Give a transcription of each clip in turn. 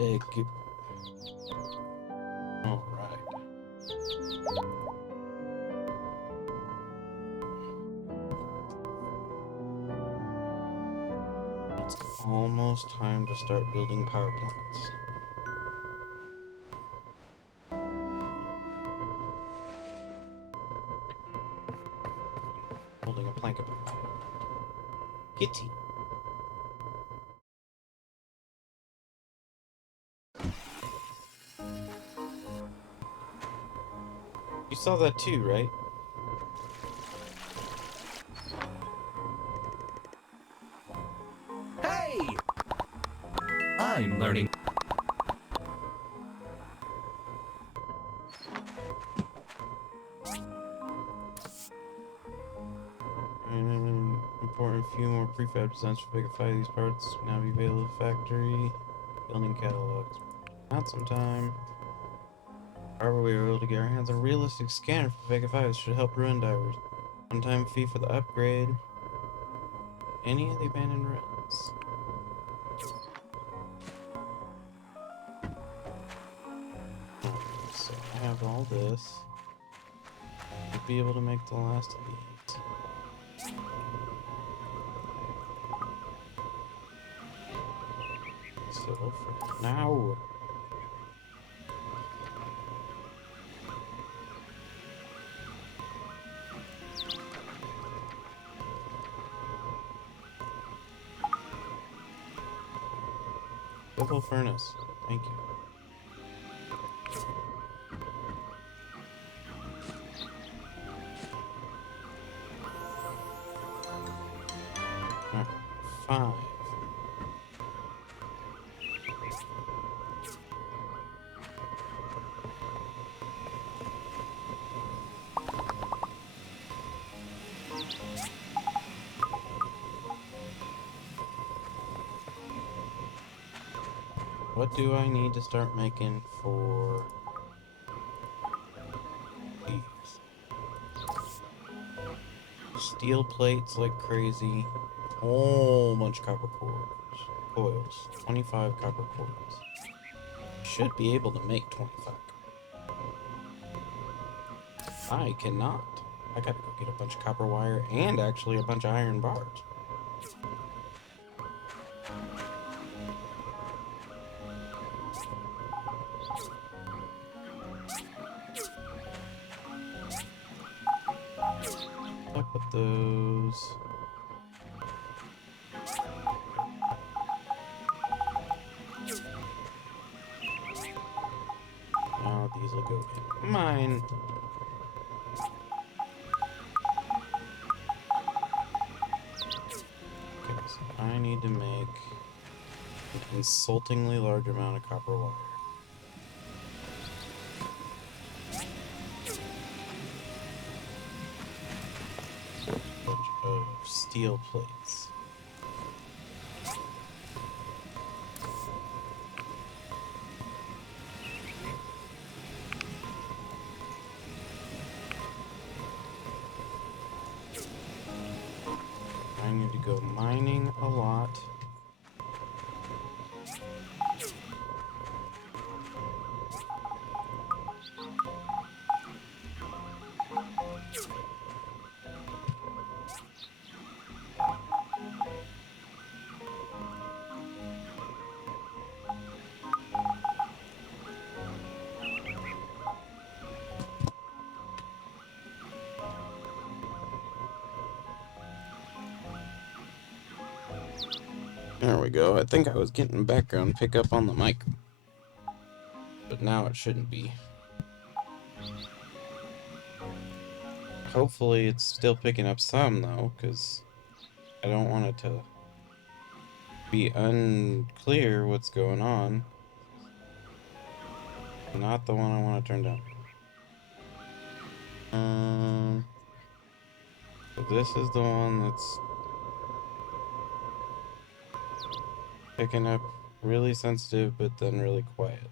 Egg. Alright. It's almost time to start building power plants. Holding a plank of Kitty. You saw that too, right? Hey! I'm learning. And important few more prefab designs to bigify these parts now be available at the factory. Building catalogs. Not sometime. However, we were able to get our hands on a realistic scanner for Vega 5. This should help ruin divers. One-time fee for the upgrade. Any of the abandoned ruins. So I have all this. I'll be able to make the last of these. So for now. Double furnace. Thank you. Alright, 5. What do I need to start making for these? Steel plates like crazy. Whole bunch of copper coils. 25 copper coils. Should be able to make 25. I cannot. I gotta go get a bunch of copper wire and actually a bunch of iron bars. Luck with those. Now these will go in mine. Okay, so I need to make an insultingly large amount of copper wire. A bunch of steel plates. I need to go mining a lot. There we go. I think I was getting background pickup on the mic, but now it shouldn't be. Hopefully it's still picking up some though, because I don't want it to be unclear what's going on. Not the one I want to turn down. So this is the one that's picking up really sensitive, but then really quiet.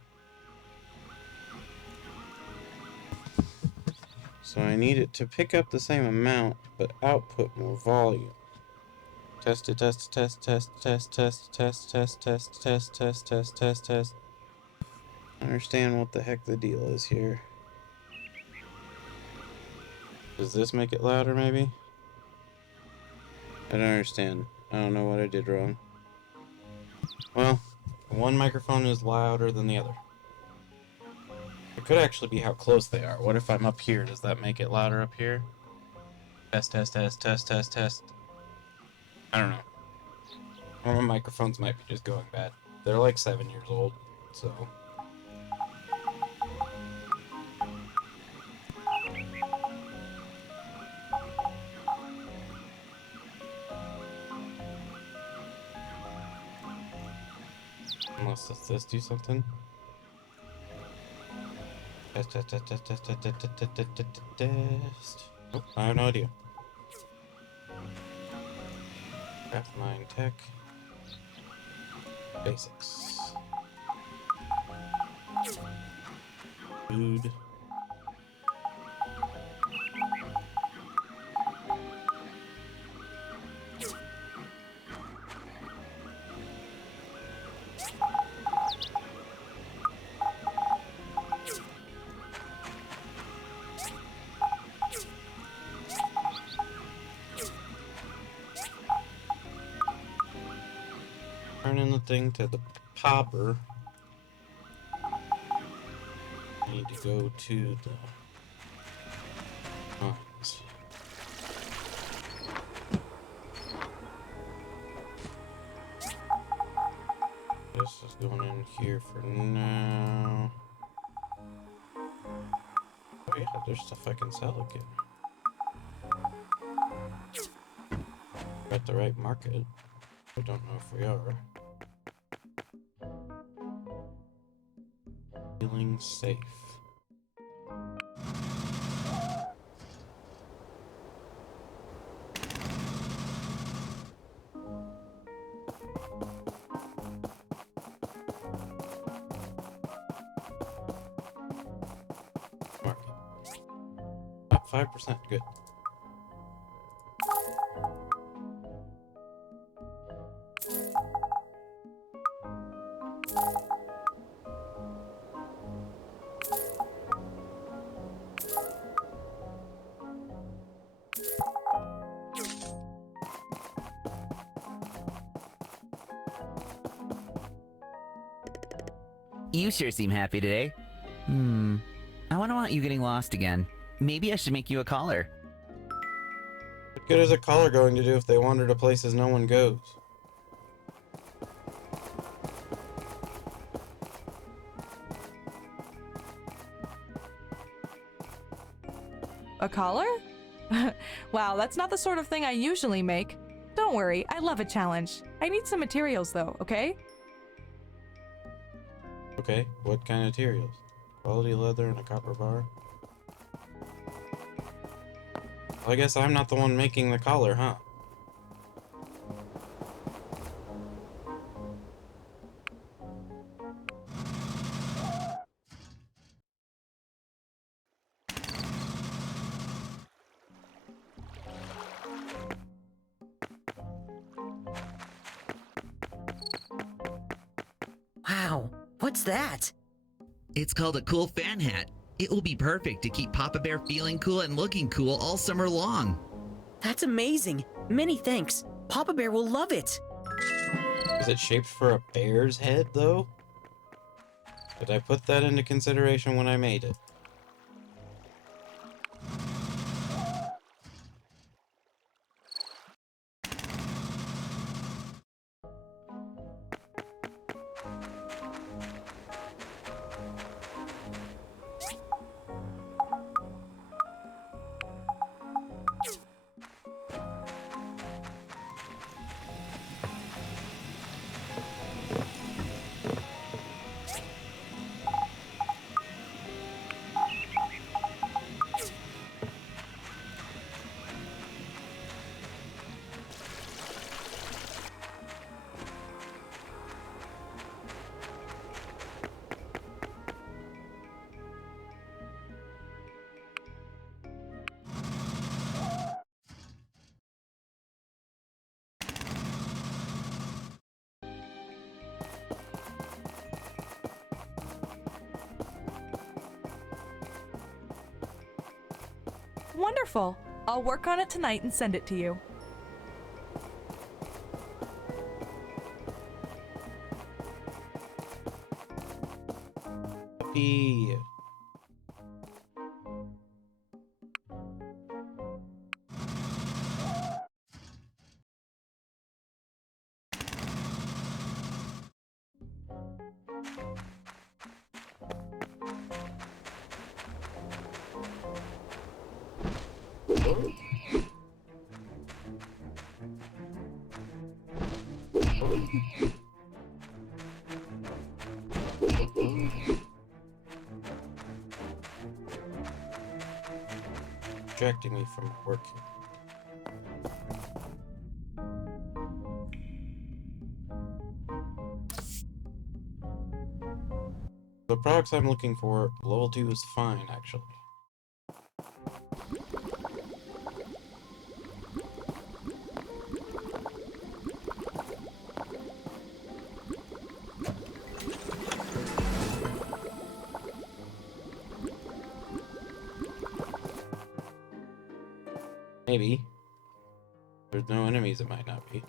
So I need it to pick up the same amount, but output more volume. Test it, test, test, test, test, test, test, test, test, test, test, test, test, test. I understand what the heck the deal is here. Does this make it louder, maybe? I don't understand. I don't know what I did wrong. Well, one microphone is louder than the other. It could actually be how close they are. What if I'm up here? Does that make it louder up here? Test, test, test, test, test, test. I don't know. Or my microphones might be just going bad. They're like 7 years old, so... Unless does this do something? Test, test, test, test, test, test, test, test, test, test, test. Nope, I have no idea. F9 Tech. Basics. Food. Turning the thing to the popper. I need to go to the lines. This is going in here for now. Oh yeah, there's stuff I can sell again. We're at the right market. I don't know if we are. Feeling safe. Market. Up 5%. Good. You sure seem happy today. I wouldn't want you getting lost again. Maybe I should make you a collar. What good is a collar going to do if they wander to places no one goes? A collar? Wow, that's not the sort of thing I usually make. Don't worry, I love a challenge. I need some materials though, okay? Okay, what kind of materials? Quality leather and a copper bar? Well, I guess I'm not the one making the collar, huh? Wow, what's that? It's called a cool fan hat. It will be perfect to keep Papa Bear feeling cool and looking cool all summer long. That's amazing. Many thanks. Papa Bear will love it. Is it shaped for a bear's head, though? Did I put that into consideration when I made it? Wonderful. I'll work on it tonight and send it to you. Puppy. Distracting me from work here. The products I'm looking for, level 2 is fine, actually. Maybe. There's no enemies, it might not be.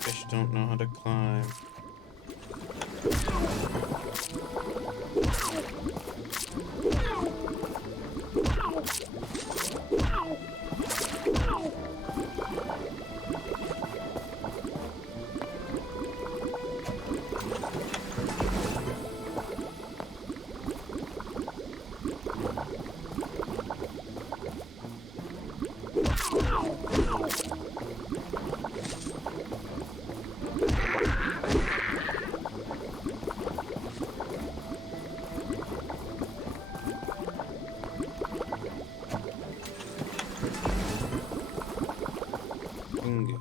Fish don't know how to climb. Bingo.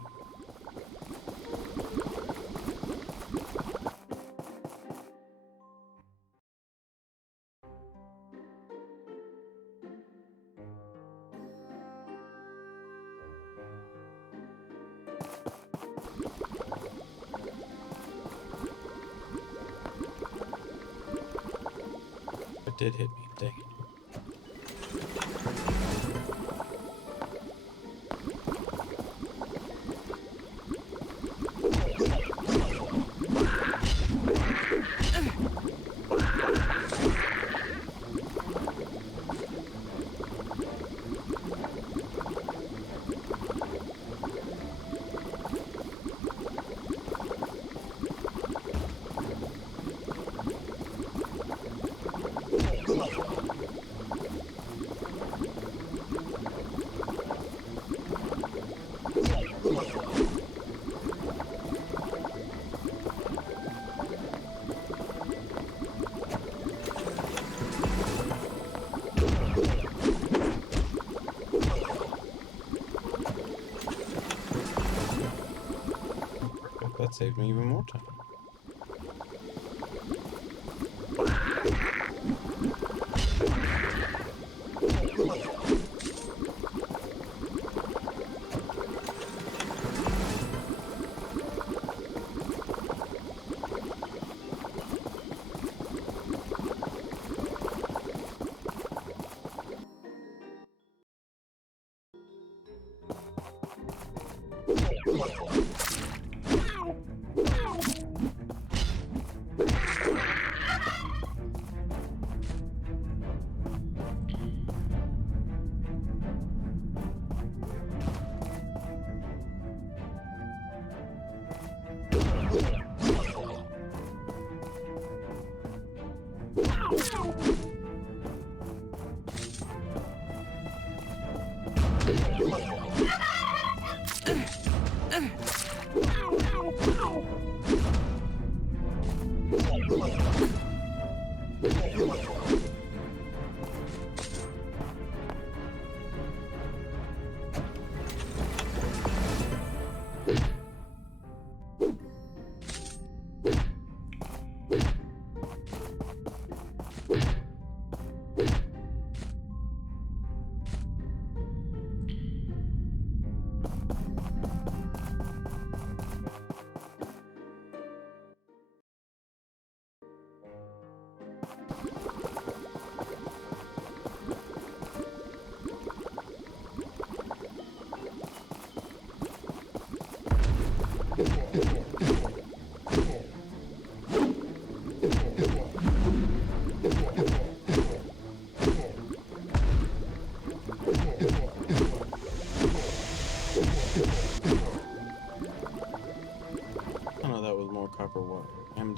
It did hit me, dang it. That saved me even more time.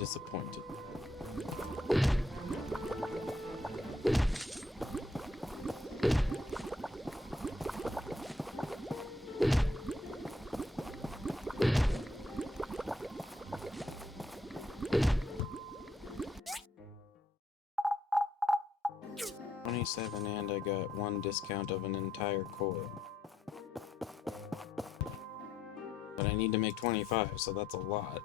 disappointed. $27, and I got 1 discount of an entire core. But I need to make 25, so that's a lot.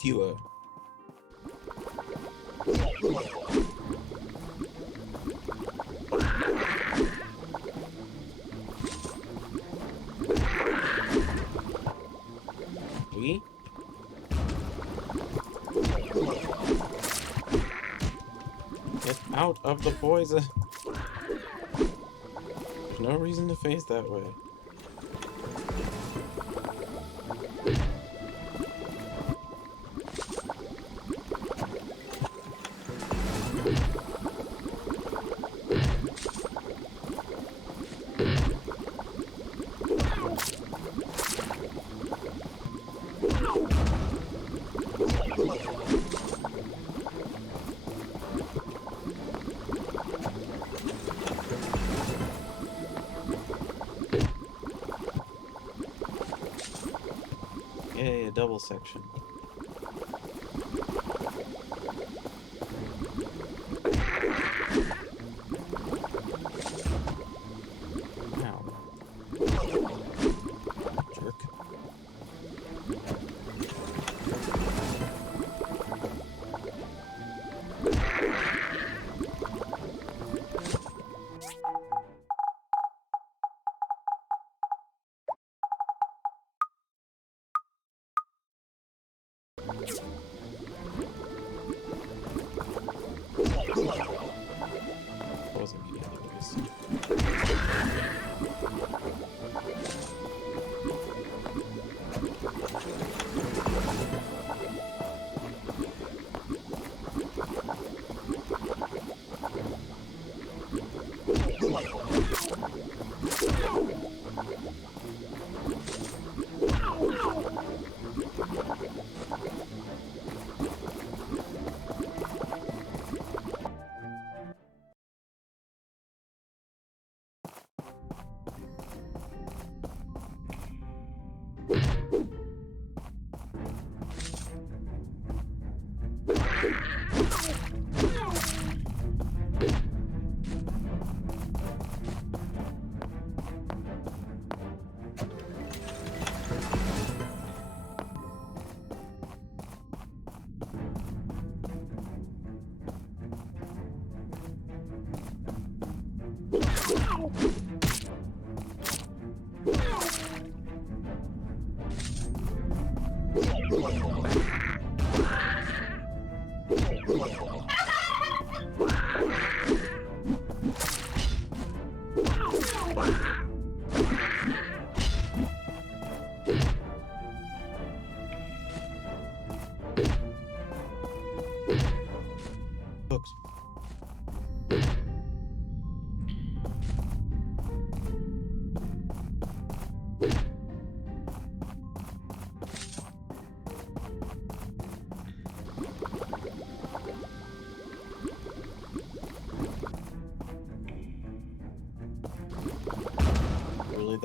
Sewer. We? Get out of the poison. There's no reason to face that way. Yay, a double section. Wasn't me anyways.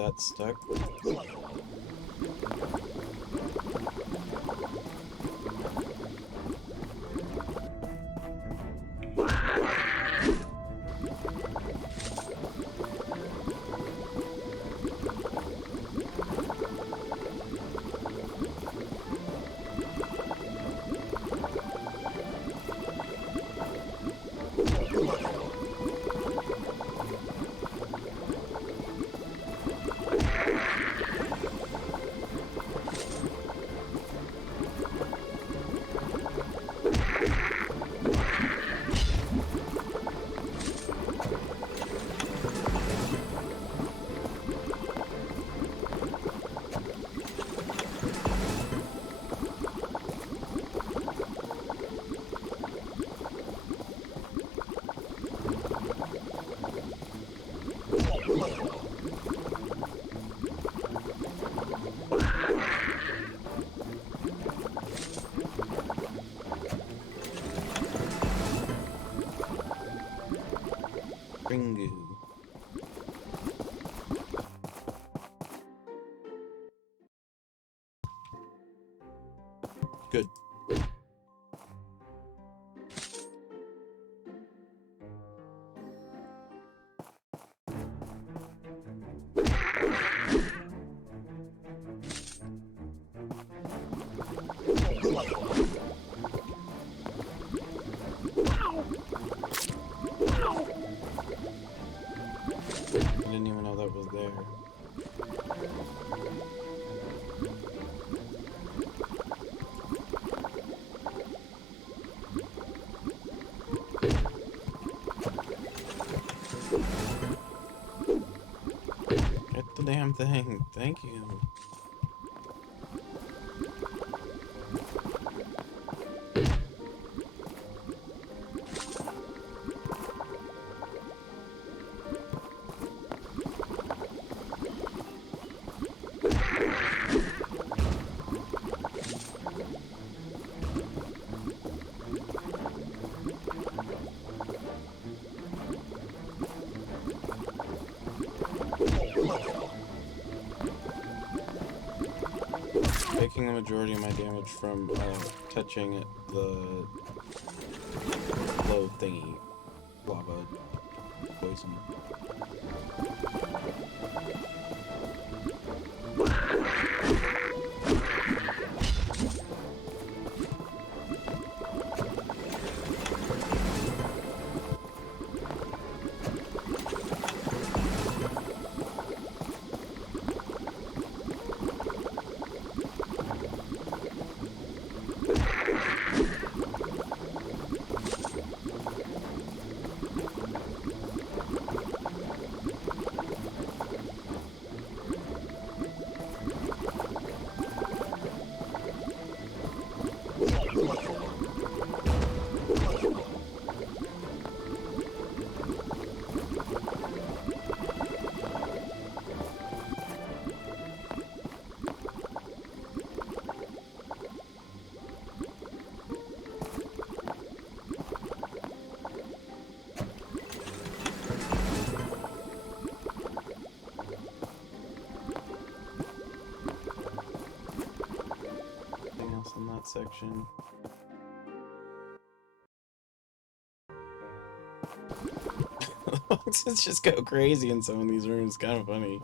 that's stuck. Ringu. Good. I didn't even know that was there. Get the damn thing. Thank you. Taking the majority of my damage from touching the low thingy, lava poison. In that section. Foxes just go crazy in some of these rooms, kind of funny.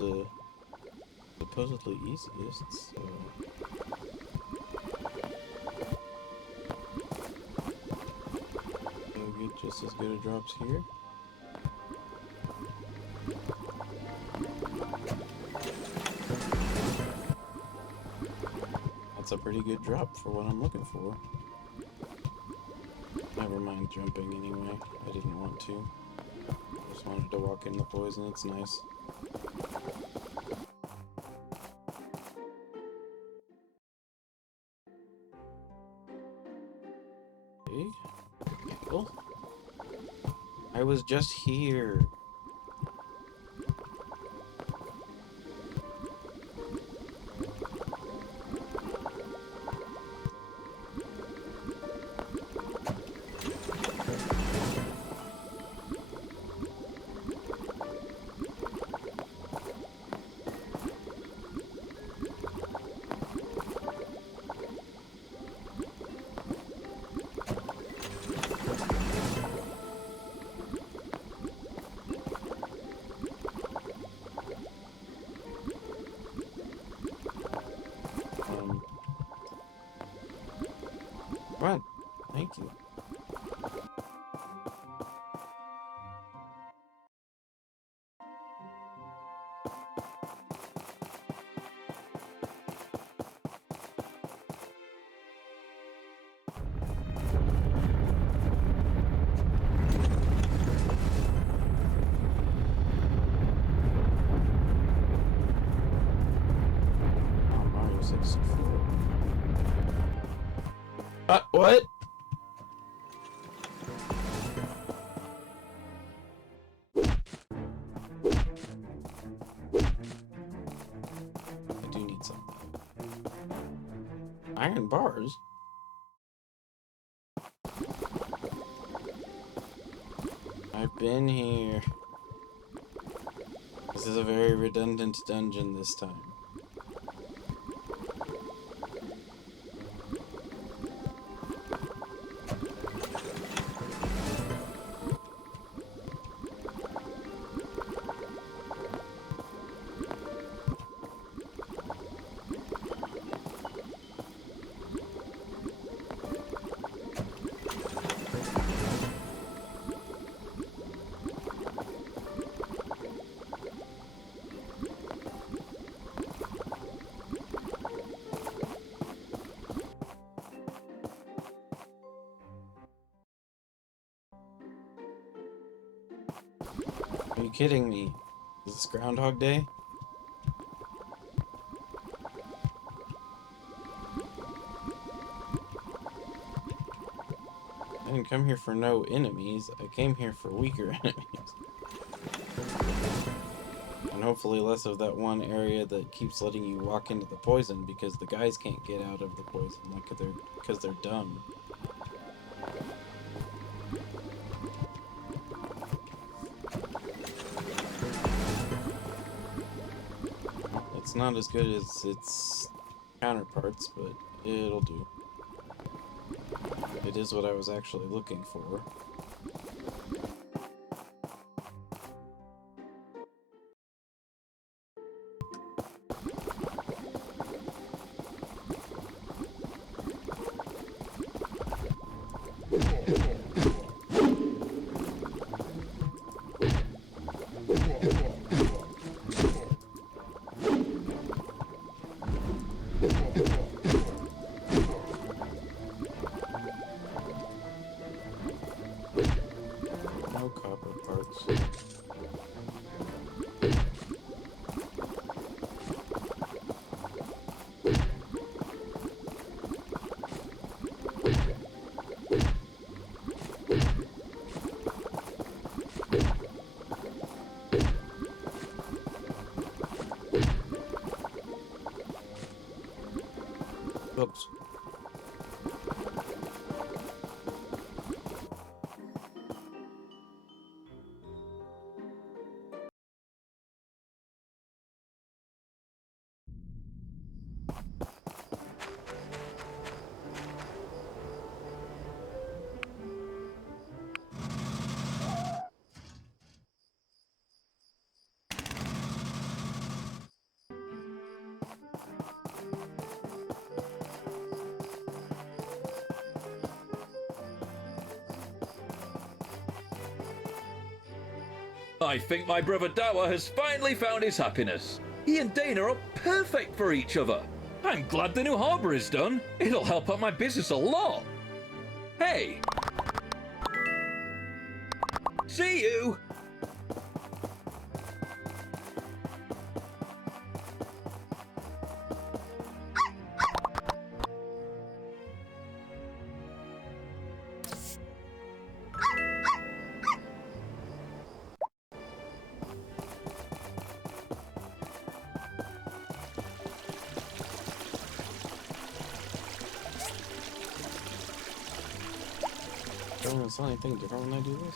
the supposedly easiest, so... We'll get just as good a drops here. That's a pretty good drop for what I'm looking for. Never mind jumping anyway. I didn't want to. Just wanted to walk in the poison. It's nice. Okay. Cool. I was just here. Come on. Thank you. Oh, Mario 64. What? I do need some. Iron bars? I've been here. This is a very redundant dungeon this time. Are you kidding me? Is this Groundhog Day? I didn't come here for no enemies. I came here for weaker enemies. And hopefully less of that one area that keeps letting you walk into the poison because the guys can't get out of the poison because they're dumb. It's not as good as its counterparts, but it'll do. It is what I was actually looking for. No copper parts. Oops. I think my brother Dawa has finally found his happiness. He and Dana are perfect for each other. I'm glad the new harbour is done. It'll help out my business a lot. Hey! See you! Don't it's not anything different when I do this.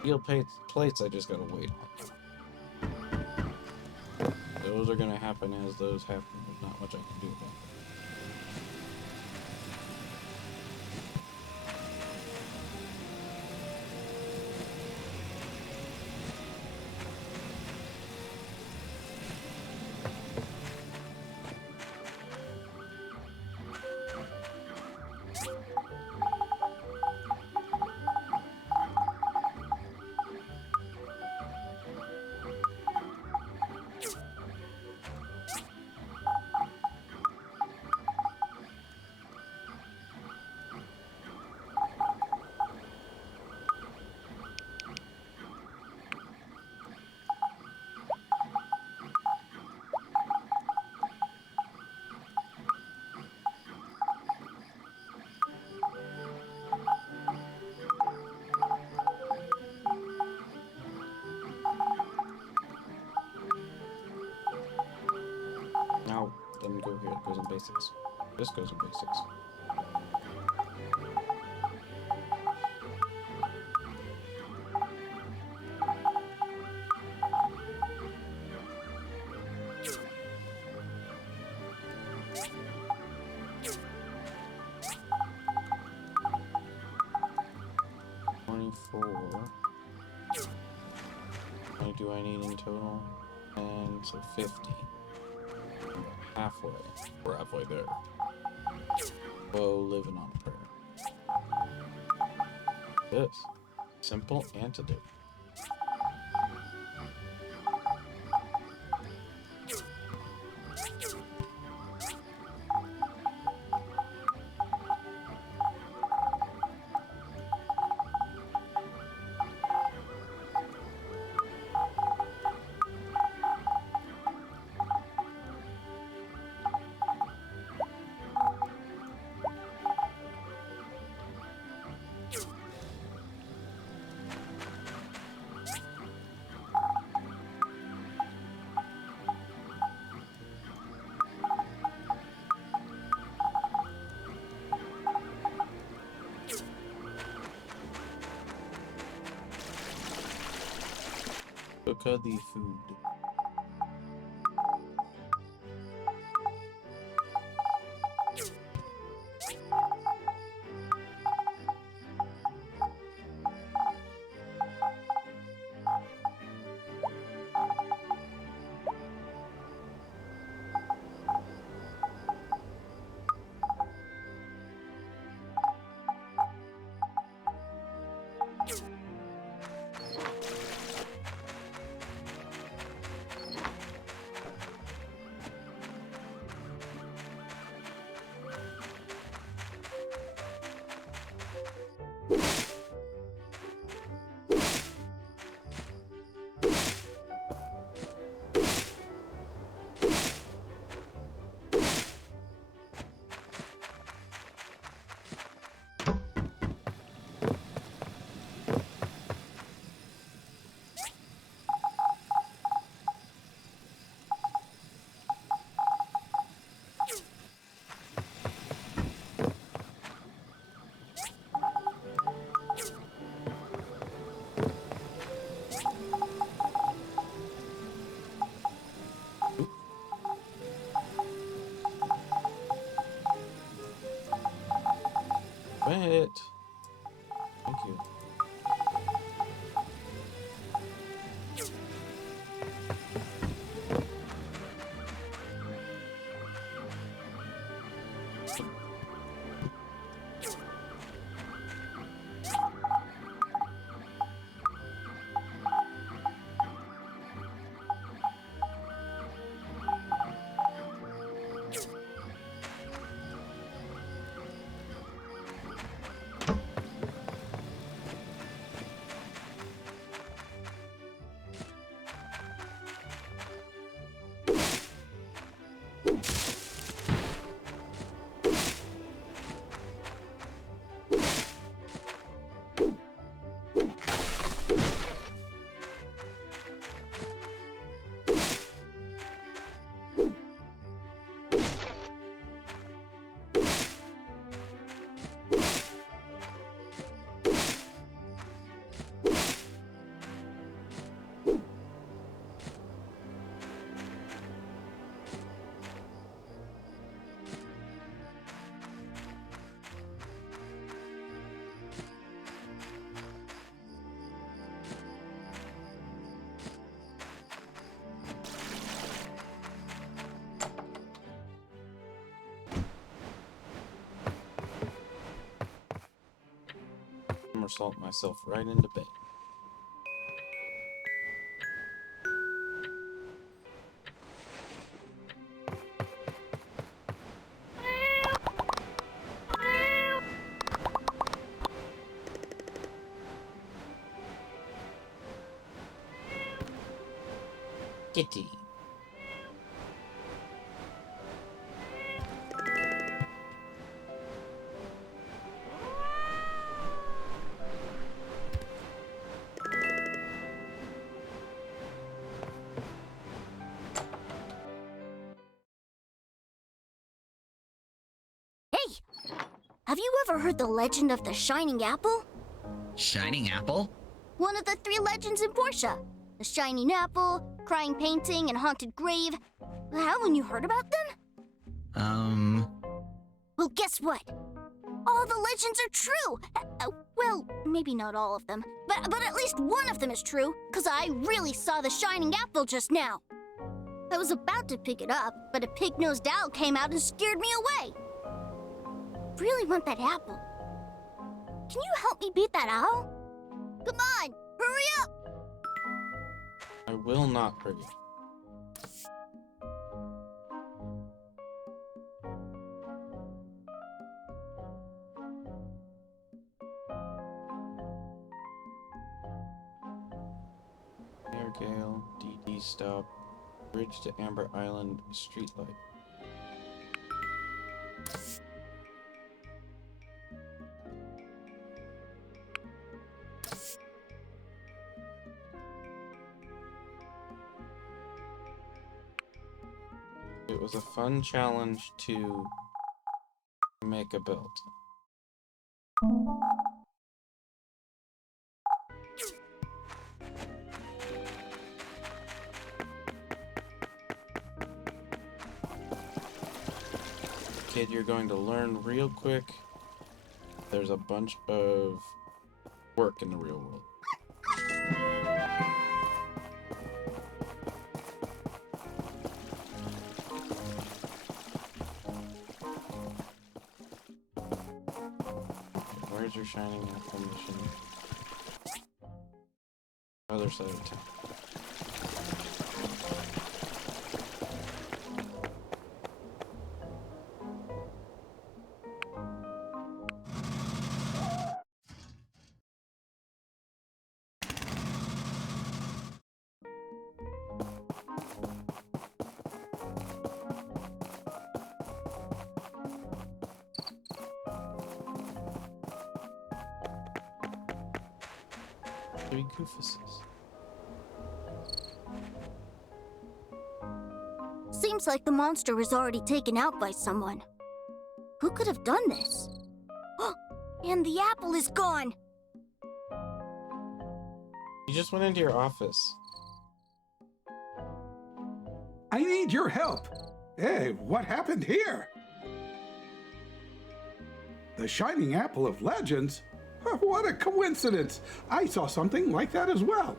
Steel plates I just gotta wait on. Those are gonna happen as those happen. There's not much I can do about it. Now, doesn't go here, it goes in basics. This goes in basics. $24. How many do I need in total? And so 50. Halfway. We're halfway there. Whoa, living on a prayer. This. Simple antidote. Cook the food. somersault myself right into bed. Kitty. Hey! Have you ever heard the legend of the Shining Apple? Shining apple? One of the 3 legends in Portia. The Shining Apple, Crying Painting, and Haunted Grave. Haven't you heard about them? Well, guess what? All the legends are true! Well, maybe not all of them, but at least one of them is true, because I really saw the Shining Apple just now. I was about to pick it up, but a pig-nosed owl came out and scared me away. Really want that apple. Can you help me beat that owl? Come on, hurry up! I will not hurry. Airgale, DD stop, bridge to Amber Island, streetlight. It was a fun challenge to make a belt. Kid, you're going to learn real quick. There's a bunch of work in the real world. Where's your shining apple mission? Other side of town. Three goofuses. Seems like the monster was already taken out by someone. Who could have done this? And the apple is gone! You just went into your office. I need your help. Hey, what happened here? The Shining Apple of Legends? What a coincidence! I saw something like that as well.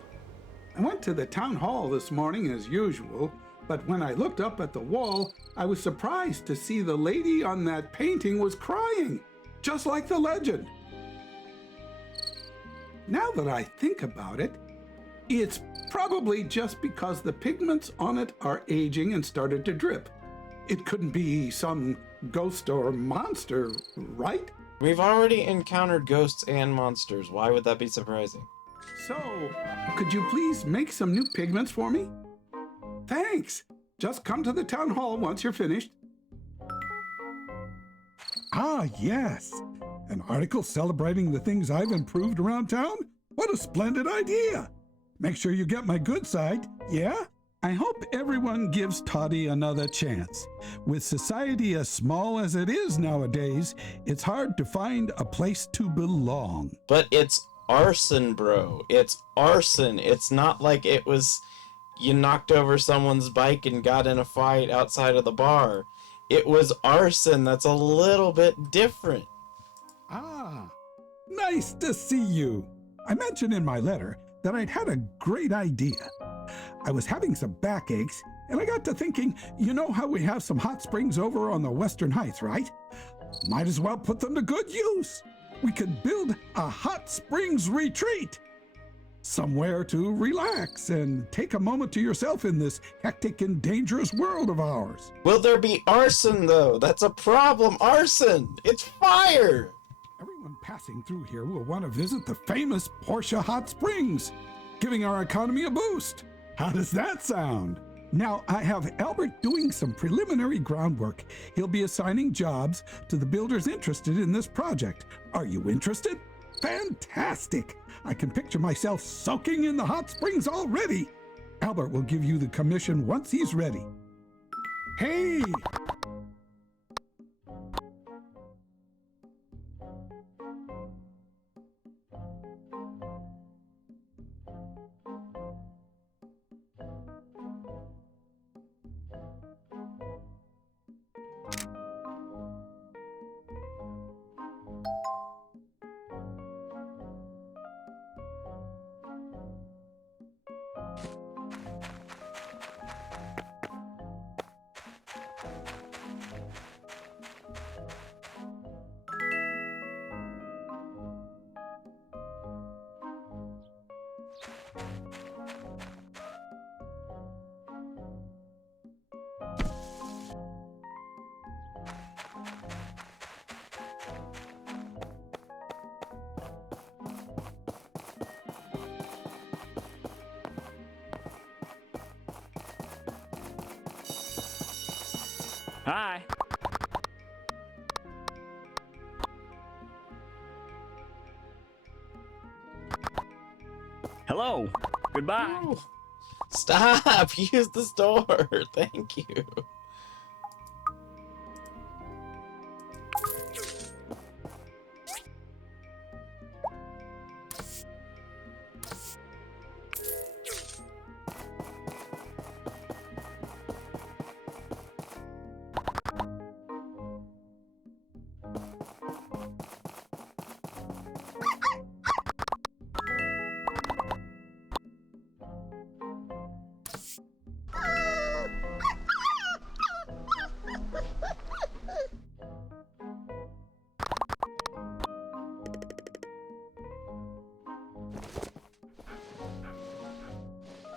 I went to the town hall this morning as usual, but when I looked up at the wall, I was surprised to see the lady on that painting was crying, just like the legend. Now that I think about it, it's probably just because the pigments on it are aging and started to drip. It couldn't be some ghost or monster, right? We've already encountered ghosts and monsters. Why would that be surprising? So, could you please make some new pigments for me? Thanks. Just come to the town hall once you're finished. Ah, yes. An article celebrating the things I've improved around town? What a splendid idea. Make sure you get my good side, yeah? I hope everyone gives Toddy another chance. With society as small as it is nowadays, it's hard to find a place to belong. But it's arson, bro. It's arson. It's not like it was you knocked over someone's bike and got in a fight outside of the bar. It was arson. That's a little bit different. Ah, nice to see you. I mentioned in my letter that I'd had a great idea. I was having some backaches, and I got to thinking, you know how we have some hot springs over on the Western Heights, right? Might as well put them to good use. we could build a hot springs retreat. Somewhere to relax and take a moment to yourself in this hectic and dangerous world of ours. Will there be arson, though? That's a problem. Arson! It's fire! Everyone passing through here will want to visit the famous Portia Hot Springs, giving our economy a boost. How does that sound? Now, I have Albert doing some preliminary groundwork. He'll be assigning jobs to the builders interested in this project. Are you interested? Fantastic! I can picture myself soaking in the hot springs already. Albert will give you the commission once he's ready. Hey! Hi. Hello. Goodbye. Oh, stop! Use the store! Thank you.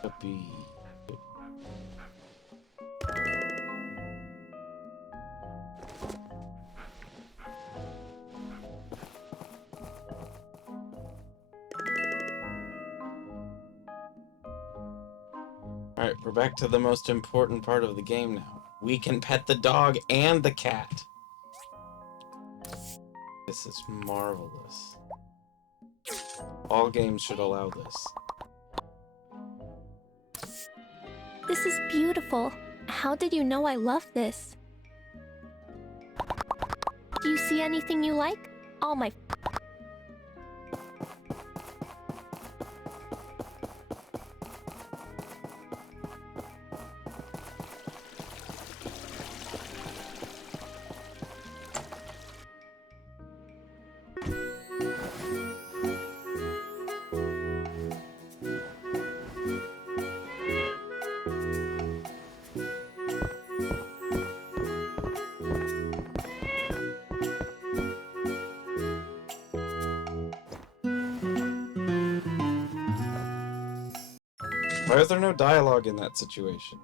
Puppy. Alright, we're back to the most important part of the game now. We can pet the dog and the cat. This is marvelous. All games should allow this. This is beautiful. How did you know I love this? Do you see anything you like? All my... Why is there no dialogue in that situation?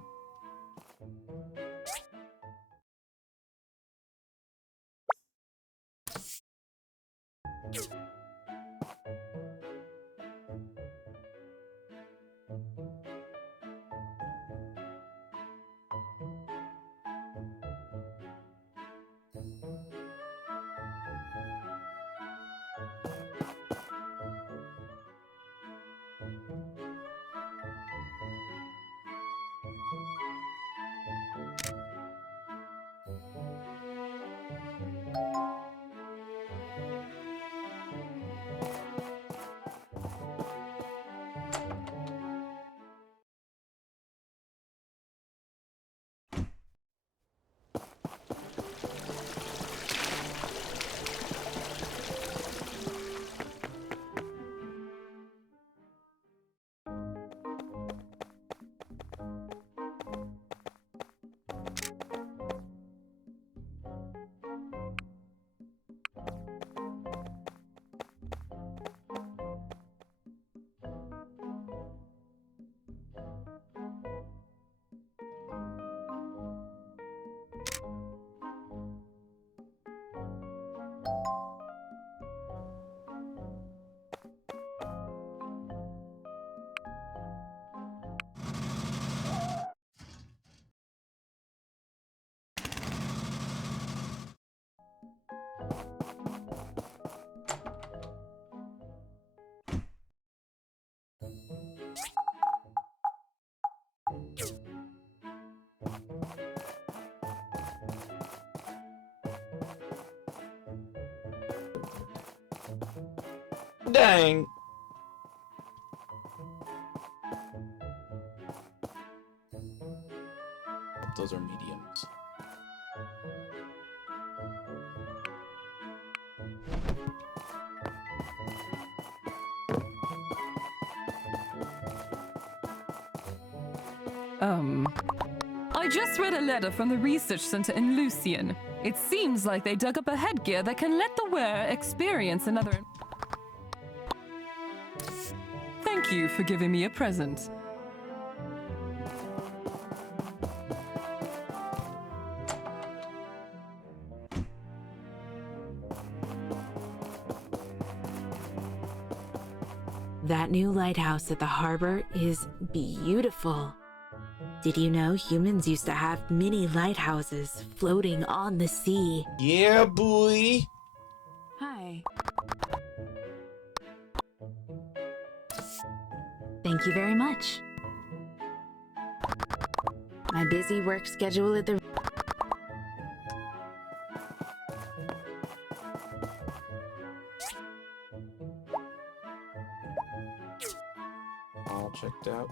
Dang. Those are mediums. I just read a letter from the research center in Lucian. It seems like they dug up a headgear that can let the wearer experience another. Thank you for giving me a present. That new lighthouse at the harbor is beautiful. Did you know humans used to have mini lighthouses floating on the sea? Yeah, boy. Hi. Thank you very much. My busy work schedule at the... All checked out.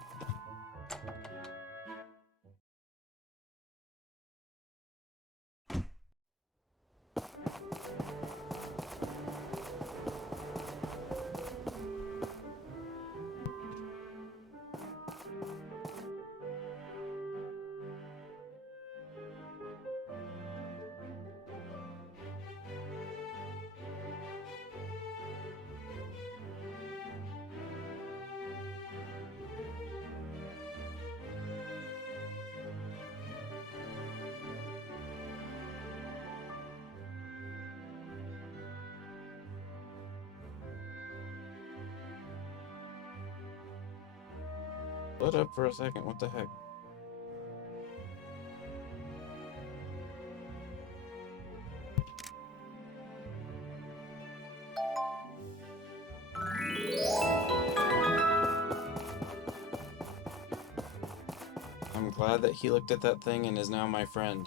Split up for a second, what the heck? I'm glad that he looked at that thing and is now my friend.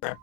Crap.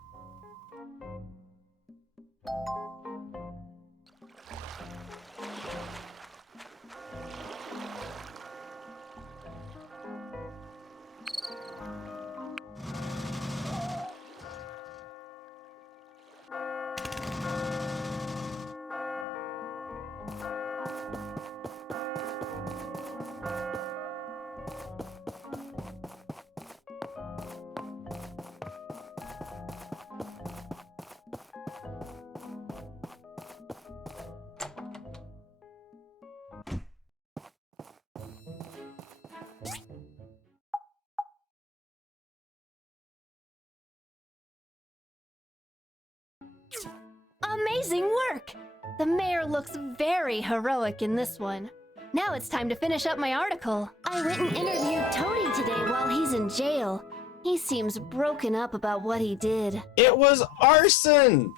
Amazing work! The mayor looks very heroic in this one. Now it's time to finish up my article. I went and interviewed Tony today while he's in jail. He seems broken up about what he did. It was arson!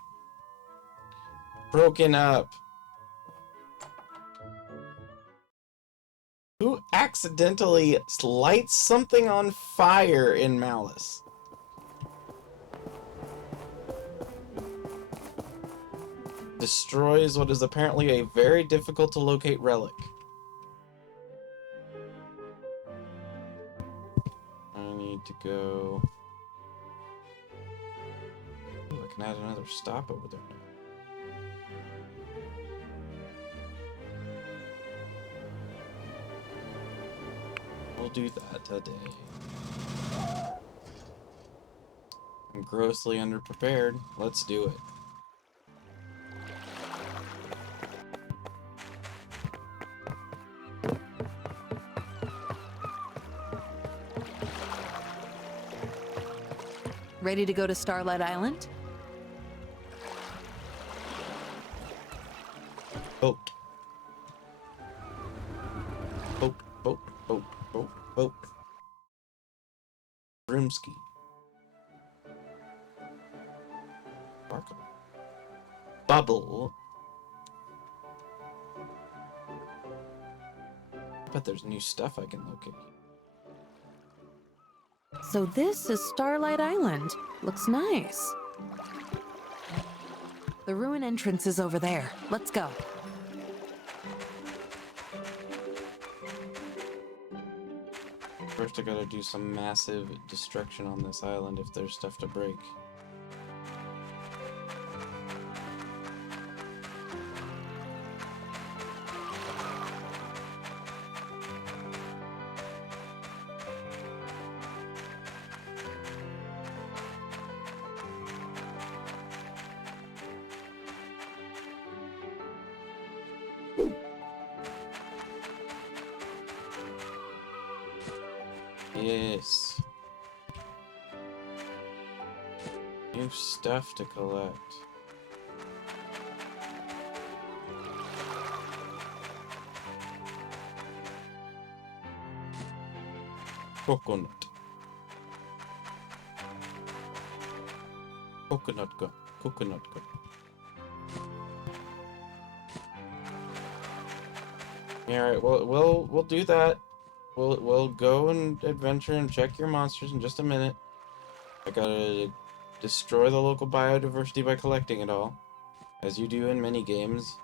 Broken up. Who accidentally lights something on fire in Malice? Destroys what is apparently a very difficult to locate relic. I need to go... Ooh, I can add another stop over there now. We'll do that today. I'm grossly underprepared. Let's do it. Ready to go to Starlight Island? Oh. Oh, oh, oh, oh. Broomski. Sparkle. Bubble. I bet there's new stuff I can locate. So this is Starlight Island. Looks nice. The ruin entrance is over there. Let's go. First I gotta do some massive destruction on this island if there's stuff to break. Yes. New stuff to collect. Coconut. Coconut gun. Coconut gun. Alright, well, we'll do that. We'll go and adventure and check your monsters in just a minute. I gotta destroy the local biodiversity by collecting it all, as you do in many games.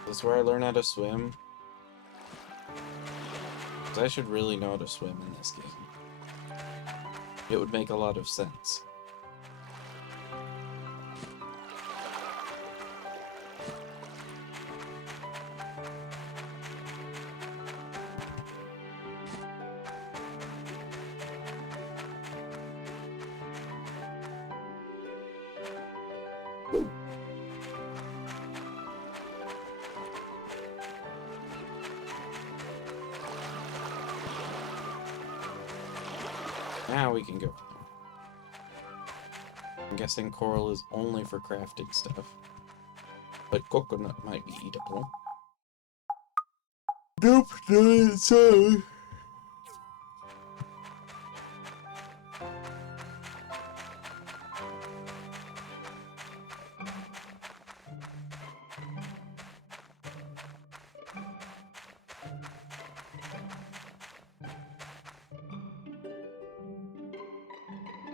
Is this where I learn how to swim? 'Cause I should really know how to swim in this game. It would make a lot of sense. Now we can go. I'm guessing coral is only for crafting stuff. But coconut might be eatable. Nope, not so.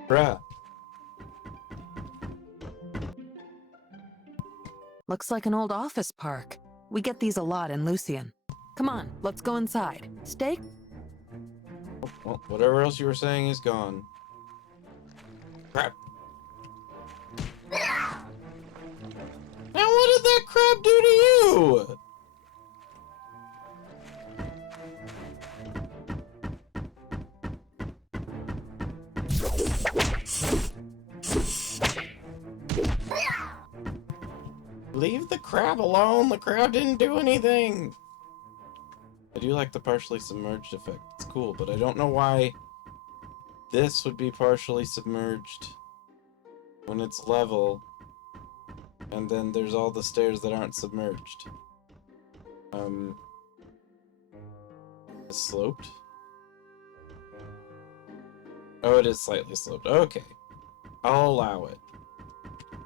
Bruh. Looks like an old office park. We get these a lot in Lucian. Come on, let's go inside. Steak? Well, whatever else you were saying is gone. Crap. Now what did that crab do to you? Leave the crab alone! The crab didn't do anything! I do like the partially submerged effect. It's cool, but I don't know why this would be partially submerged when it's level, and then there's all the stairs that aren't submerged. Sloped? Oh, it is slightly sloped. Okay. I'll allow it.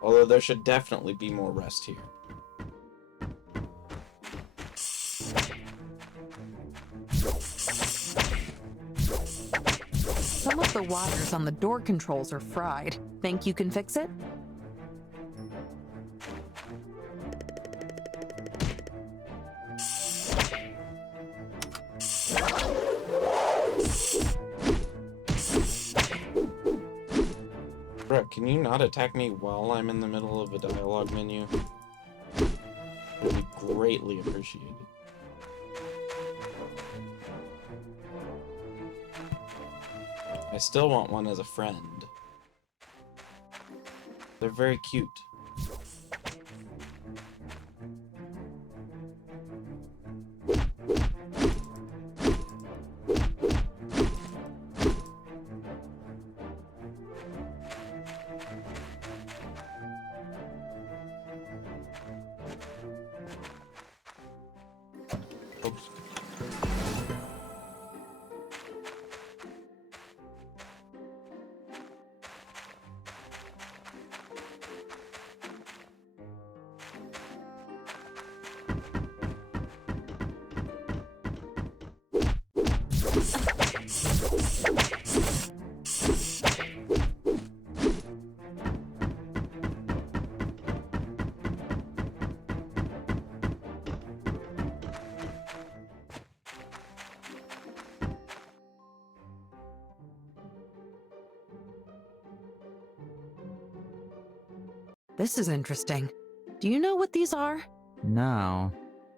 Although there should definitely be more rest here. Some of the wires on the door controls are fried. Think you can fix it? Bro, can you not attack me while I'm in the middle of a dialogue menu? It would be greatly appreciated. I still want one as a friend. They're very cute. Oops. This is interesting. Do you know what these are? No.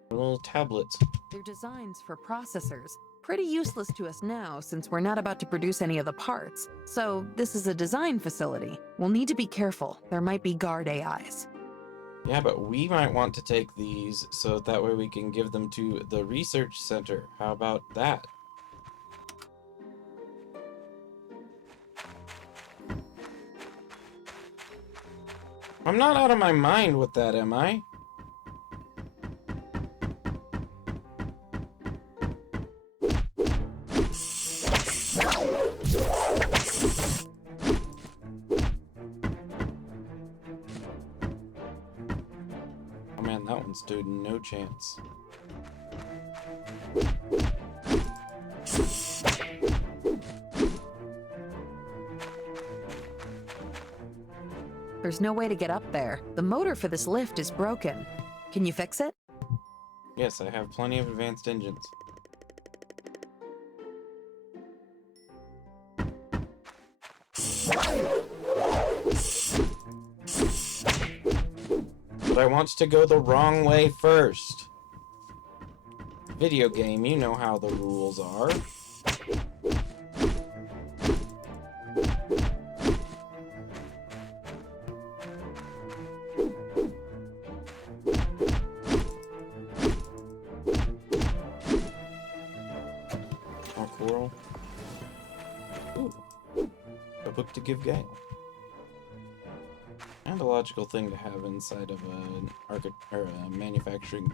Little tablets. They're designs for processors. Pretty useless to us now since we're not about to produce any of the parts. So this is a design facility. We'll need to be careful. There might be guard AIs. Yeah, but we might want to take these so that way we can give them to the research center. How about that? I'm not out of my mind with that, am I? Oh man, that one stood no chance. There's no way to get up there. The motor for this lift is broken. Can you fix it? Yes, I have plenty of advanced engines. But I want to go the wrong way first. Video game, you know how the rules are. More coral. Ooh. A book to give Gale. And a logical thing to have inside of an a manufacturing.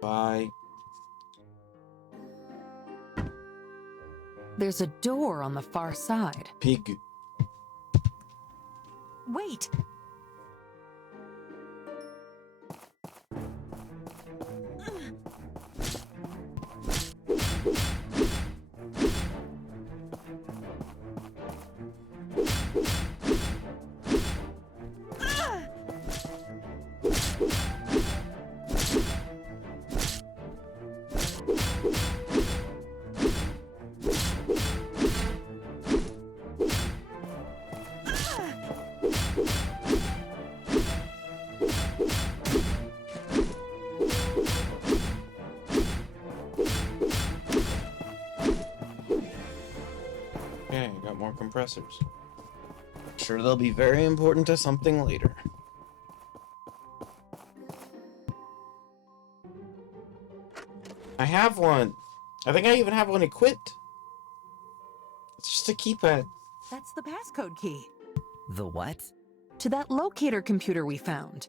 Bye. There's a door on the far side. Pig. Wait! Okay, got more compressors. Sure, they'll be very important to something later. I have one. I think I even have one equipped. It's just a keypad. That's the passcode key. The what? To that locator computer we found.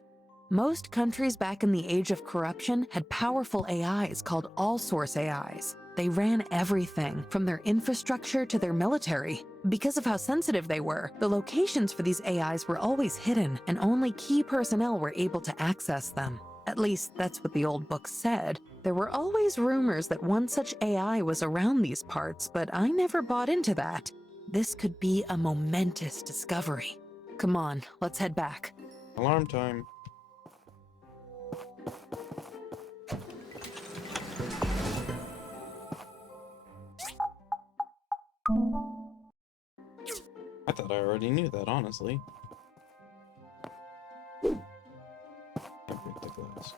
Most countries back in the age of corruption had powerful AIs called all-source AIs. They ran everything, from their infrastructure to their military. Because of how sensitive they were, the locations for these AIs were always hidden, and only key personnel were able to access them. At least, that's what the old book said. There were always rumors that one such AI was around these parts, but I never bought into that. This could be a momentous discovery. Come on, let's head back. Alarm time. I thought I already knew that, honestly. Can't break the glass.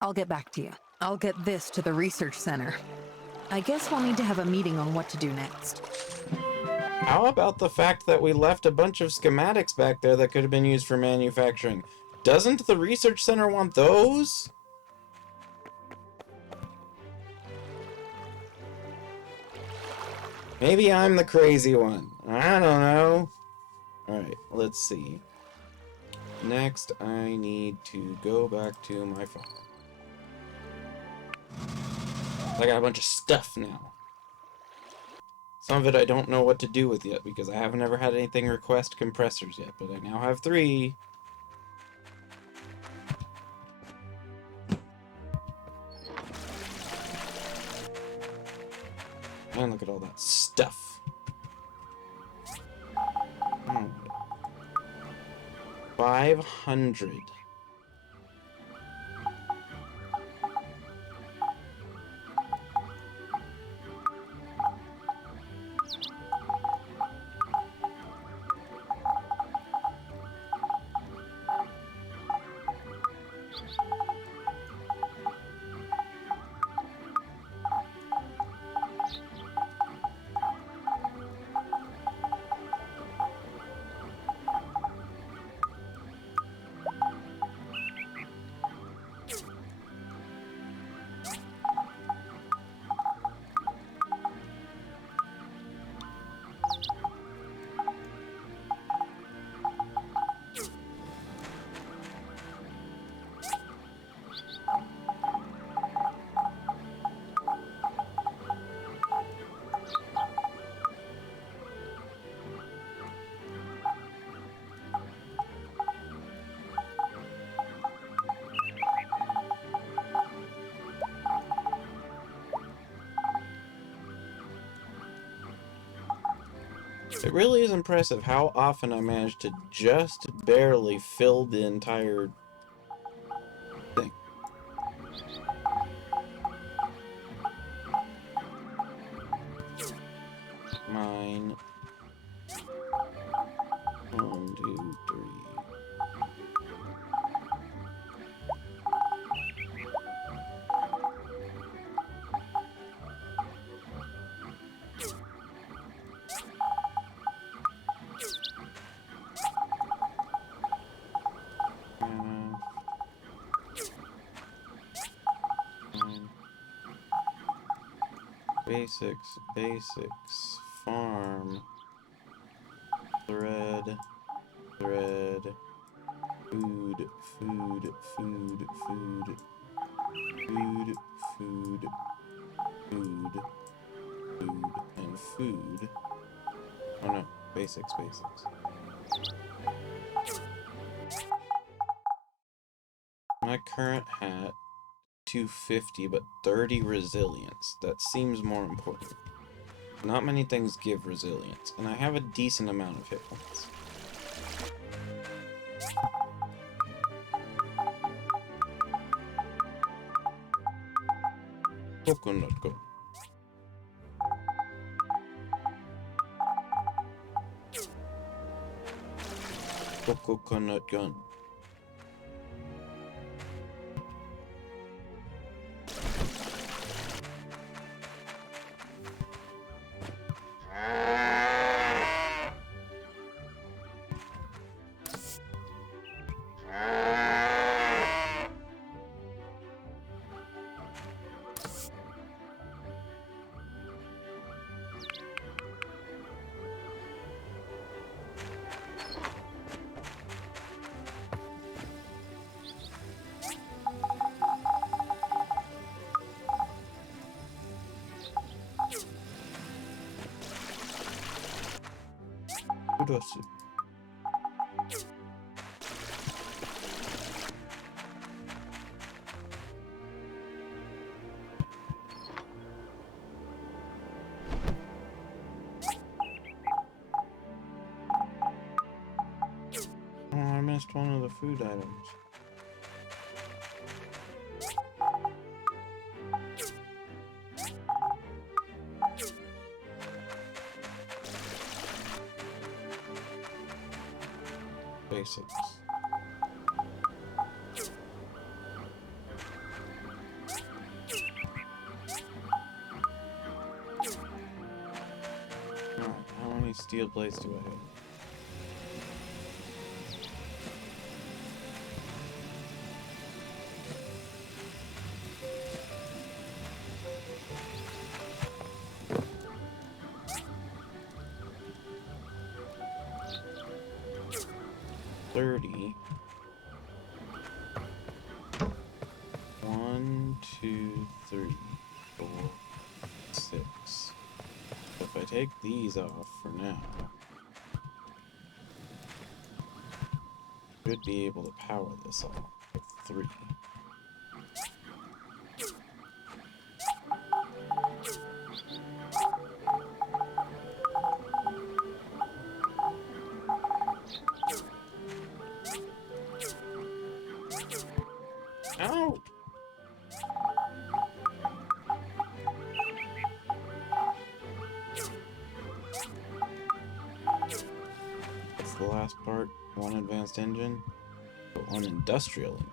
I'll get back to you. I'll get this to the research center. I guess we'll need to have a meeting on what to do next. How about the fact that we left a bunch of schematics back there that could have been used for manufacturing? Doesn't the research center want those? Maybe I'm the crazy one. I don't know. Alright, let's see. Next, I need to go back to my farm. I got a bunch of stuff now. Some of it I don't know what to do with yet, because I haven't ever had anything request compressors yet, but I now have 3. And look at all that stuff. 500. It really is impressive how often I manage to just barely fill the entire thing. Mine. 1, 2, 3. Basics, farm, thread, food, and food. Oh no, basics. My current hat, 250, but 30 resilience. That seems more important. Not many things give resilience, and I have a decent amount of hit points. Coconut gun. Coconut gun. Burası. Oh, I missed one of the food items. Basics. How many steel plates do I have? 30. 1, 2, 3, 4, 6. So if I take these off for now, I should be able to power this off with 3. Ow! That's the last part. 1 advanced engine, but 1 industrial engine.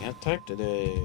Can't type today.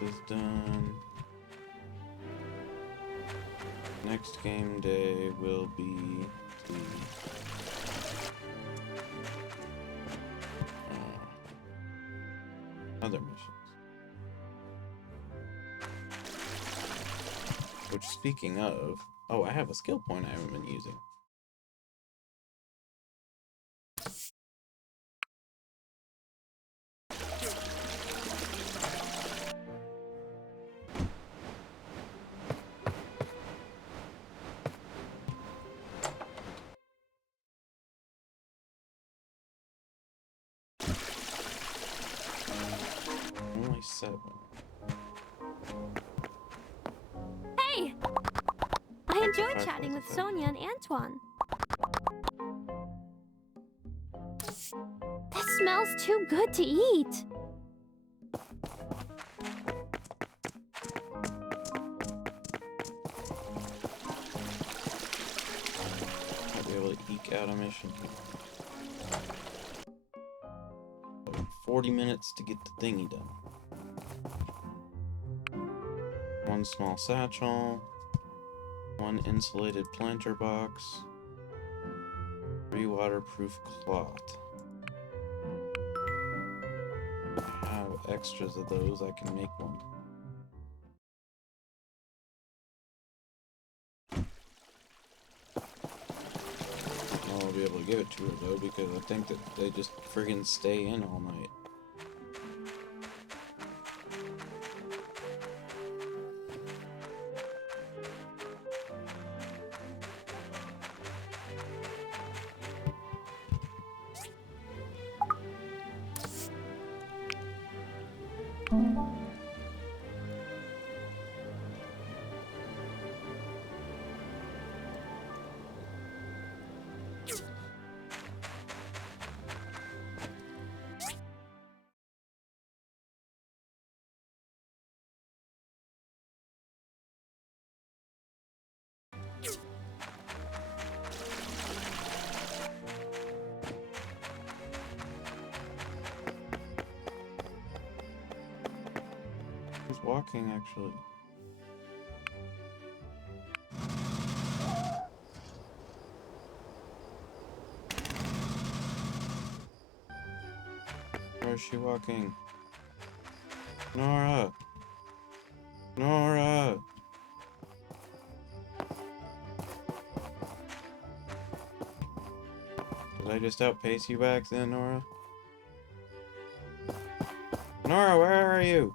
This is done. Next game day will be the other missions. Which, speaking of, oh, I have a skill point I haven't been using. Only 7. Hey! I enjoyed chatting with Sonia and Antoine. This smells too good to eat. Might be able to eke out a mission. 40 minutes to get the thingy done. 1 small satchel, 1 insulated planter box, 3 waterproof cloth. I have extras of those, I can make one. it to her though, because I think that they just friggin' stay in all night. Who's walking, actually? Where is she walking? Nora! Nora! Did I just outpace you back then, Nora? Nora, where are you?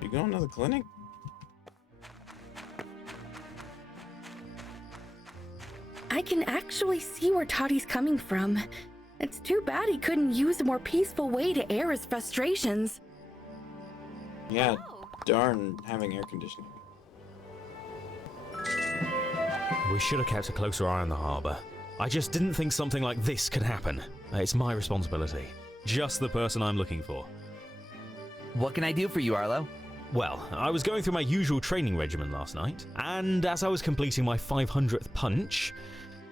You going to the clinic? I can actually see where Toddy's coming from. It's too bad he couldn't use a more peaceful way to air his frustrations. Yeah, darn having air conditioning. We should have kept a closer eye on the harbour. I just didn't think something like this could happen. It's my responsibility. Just the person I'm looking for. What can I do for you, Arlo? Well, I was going through my usual training regimen last night, and as I was completing my 500th punch,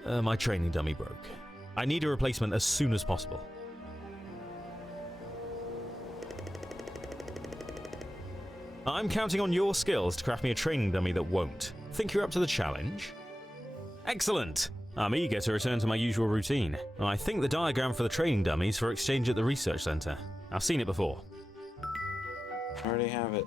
my training dummy broke. I need a replacement as soon as possible. I'm counting on your skills to craft me a training dummy that won't. Think you're up to the challenge? Excellent! I'm eager to return to my usual routine. I think the diagram for the training dummies for exchange at the research center. I've seen it before. I already have it.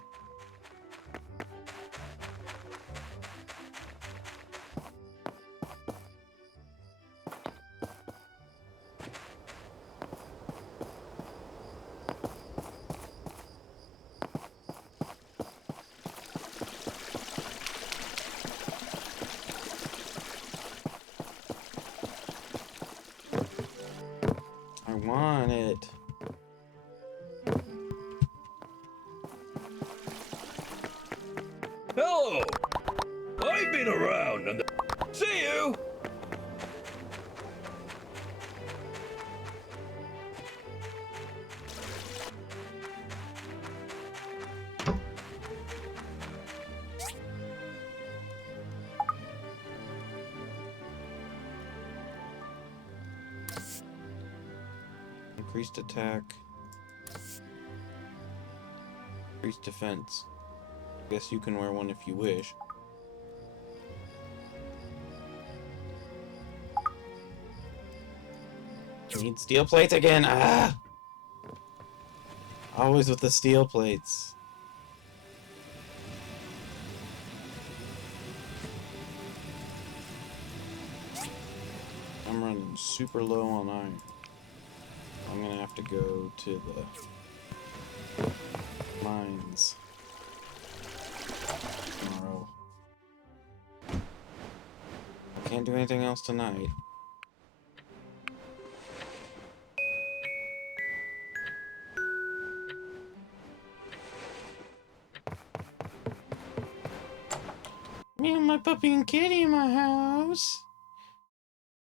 I want it. Hello! I've been around and see you! Increased attack. Increased defense. Guess you can wear one if you wish. Need steel plates again! Ah! Always with the steel plates. I'm running super low on iron. I'm gonna have to go to the mines tomorrow. Can't do anything else tonight. Me and my puppy and kitty in my house.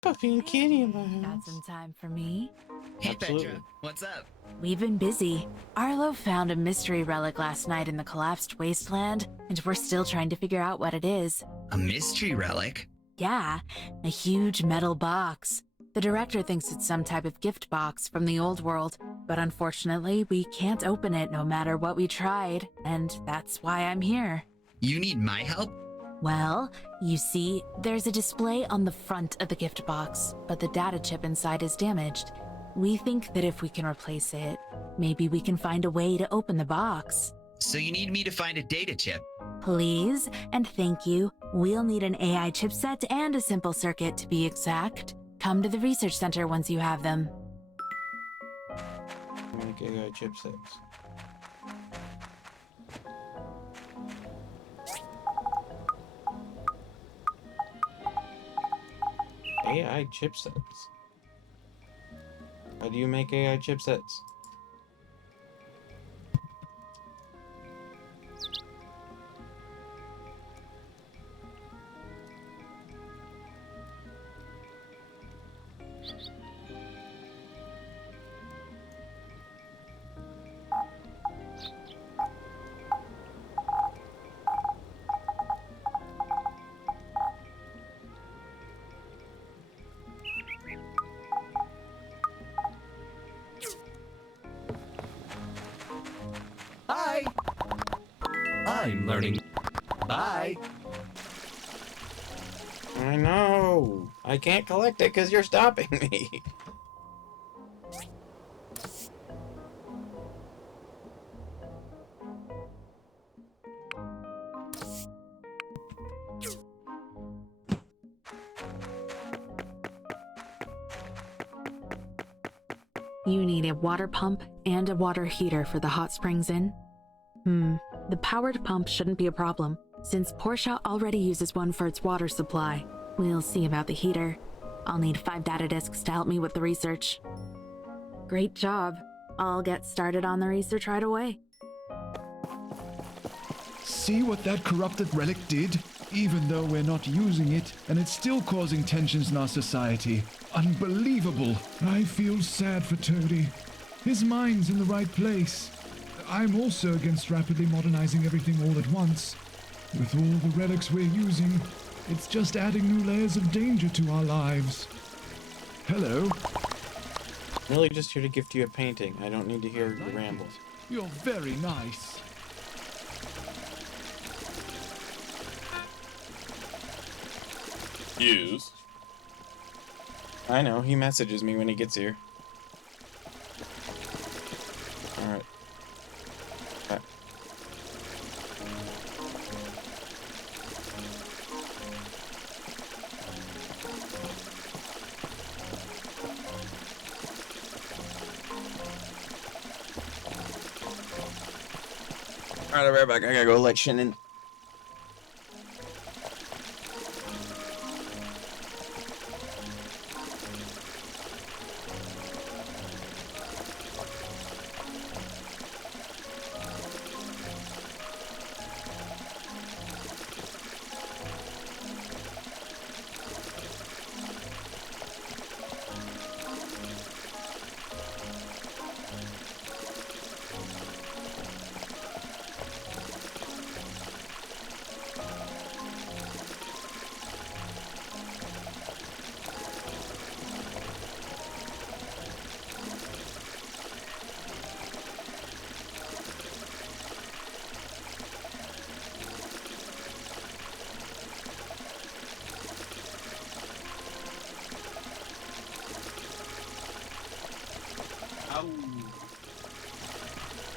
Puppy and kitty in my house. Got some time for me? Hey, Absolutely. Petra, what's up? We've been busy. Arlo found a mystery relic last night in the collapsed wasteland, and we're still trying to figure out what it is. A mystery relic? Yeah, a huge metal box. The director thinks it's some type of gift box from the old world, but unfortunately, we can't open it no matter what we tried, and that's why I'm here. You need my help? Well, you see, there's a display on the front of the gift box, but the data chip inside is damaged. We think that if we can replace it, maybe we can find a way to open the box. So you need me to find a data chip. Please, and thank you. We'll need an AI chipset and a simple circuit to be exact. Come to the research center once you have them. Make AI chipsets. AI chipsets? How do you make AI chipsets? Hi! I'm learning. Bye! I know! I can't collect it because you're stopping me! You need a water pump and a water heater for the hot springs in. The powered pump shouldn't be a problem, since Portia already uses one for its water supply. We'll see about the heater. I'll need 5 data disks to help me with the research. Great job. I'll get started on the research right away. See what that corrupted relic did? Even though we're not using it, and it's still causing tensions in our society. Unbelievable. I feel sad for Toady. His mind's in the right place. I'm also against rapidly modernizing everything all at once. With all the relics we're using, it's just adding new layers of danger to our lives. Hello? I'm really just here to gift you a painting. I don't need to hear your rambles. You're very nice. Yes. I know, he messages me when he gets here. Alright. Back. Alright, I'll be right back. I gotta go let Shannon.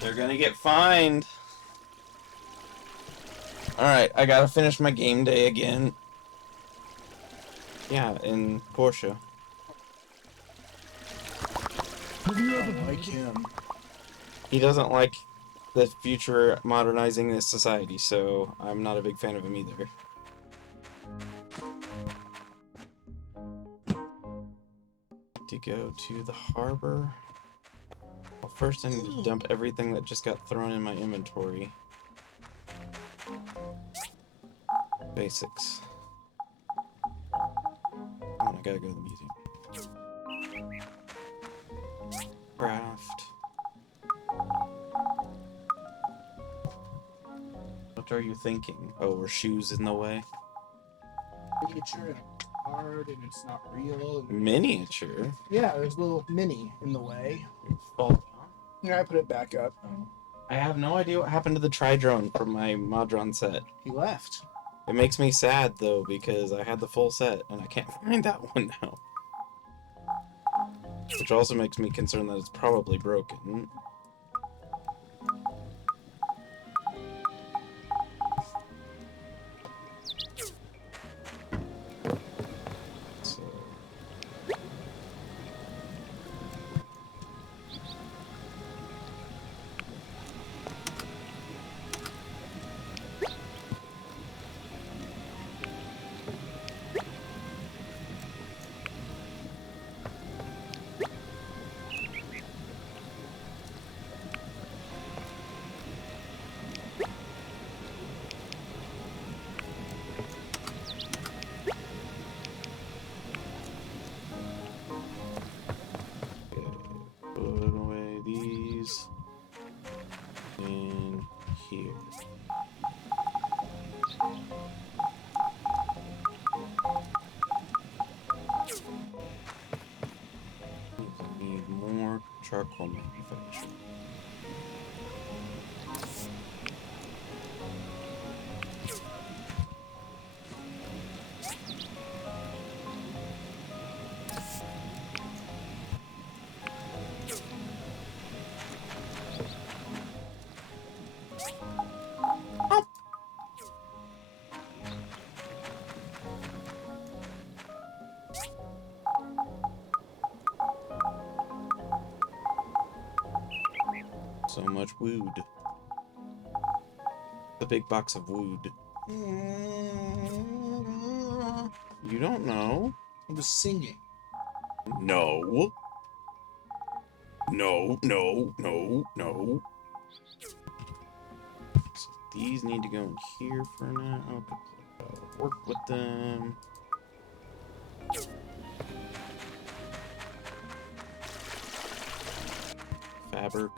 They're gonna get fined. Alright, I gotta finish my game day again. Yeah, in Portia. Have you ever like him? He doesn't like the future modernizing this society, so I'm not a big fan of him either. To go to the harbor. Well, first I need to dump everything that just got thrown in my inventory. Basics. Oh, I gotta go to the museum. Craft. What are you thinking? Oh, were shoes in the way? Miniature and hard, and it's not real. Miniature? Yeah, there's a little mini in the way. Fall. Yeah, I put it back up. I have no idea what happened to the Tridrone from my Modron set. He left. It makes me sad though because I had the full set and I can't find that one now. Which also makes me concerned that it's probably broken. Put away these in here. Need more charcoal manufacturing. So much wood. The big box of wood. You don't know? I was singing. No. No, no, no, no. So these need to go in here for now. Okay. Work with them. Fabric.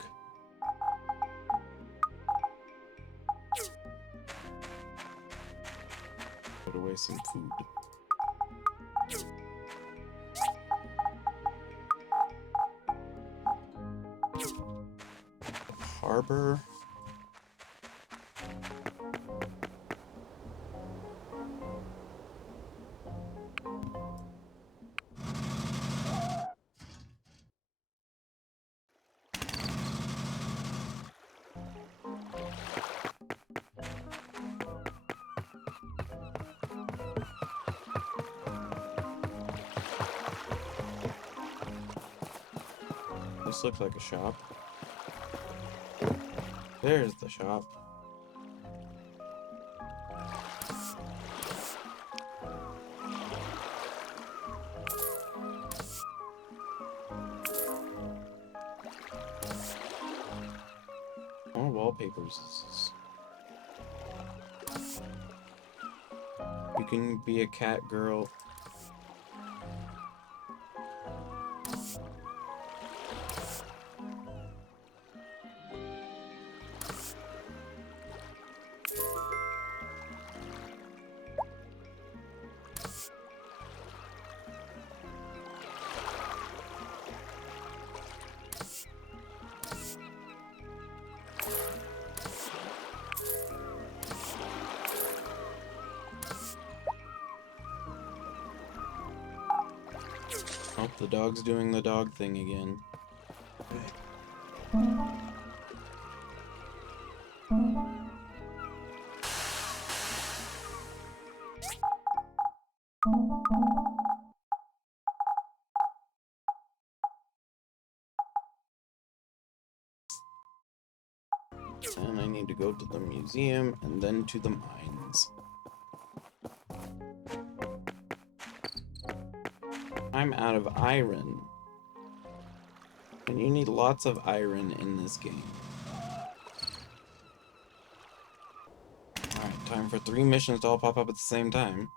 Put away some food. Harbor. This looks like a shop. There's the shop. More wallpapers. You can be a cat girl. Oh, the dog's doing the dog thing again. And I need to go to the museum and then to the mines. I'm out of iron. And you need lots of iron in this game. Alright, time for 3 missions to all pop up at the same time.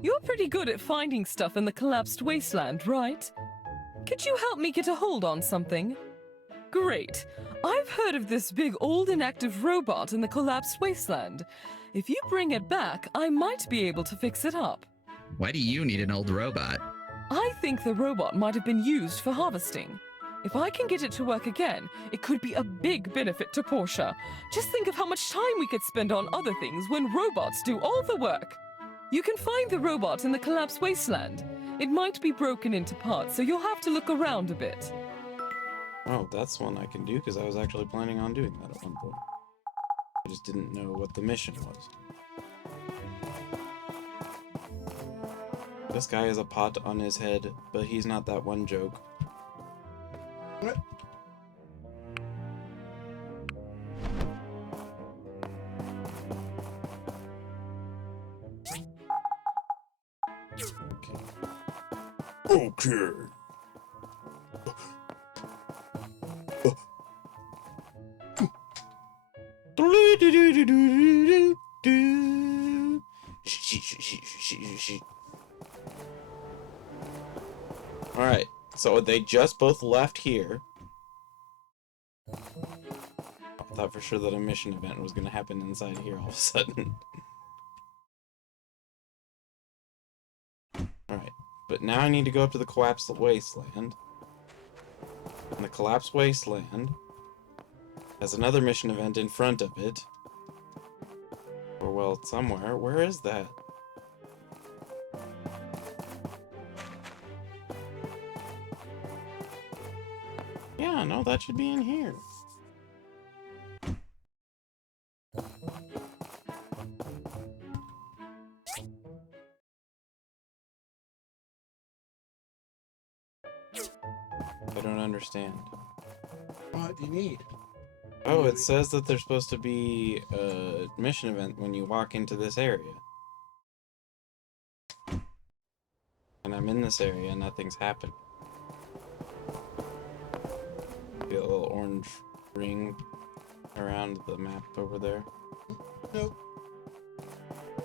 You're pretty good at finding stuff in the collapsed wasteland, right? Could you help me get a hold on something? Great. I've heard of this big old inactive robot in the collapsed wasteland. If you bring it back, I might be able to fix it up. Why do you need an old robot? I think the robot might have been used for harvesting. If I can get it to work again, it could be a big benefit to Portia. Just think of how much time we could spend on other things when robots do all the work. You can find the robot in the collapsed wasteland. It might be broken into parts, so you'll have to look around a bit. Oh, that's one I can do, because I was actually planning on doing that at one point. I just didn't know what the mission was. This guy has a pot on his head, but he's not that one joke. What? Okay. Alright, so they just both left here. I thought for sure that a mission event was going to happen inside here all of a sudden. Alright, but now I need to go up to the collapsed wasteland. And the collapsed wasteland has another mission event in front of it. Or, well, somewhere. Where is that? Yeah, no, that should be in here. I don't understand. What do you need? Oh, it says that there's supposed to be a mission event when you walk into this area. And I'm in this area and nothing's happened. See a little orange ring around the map over there? Nope.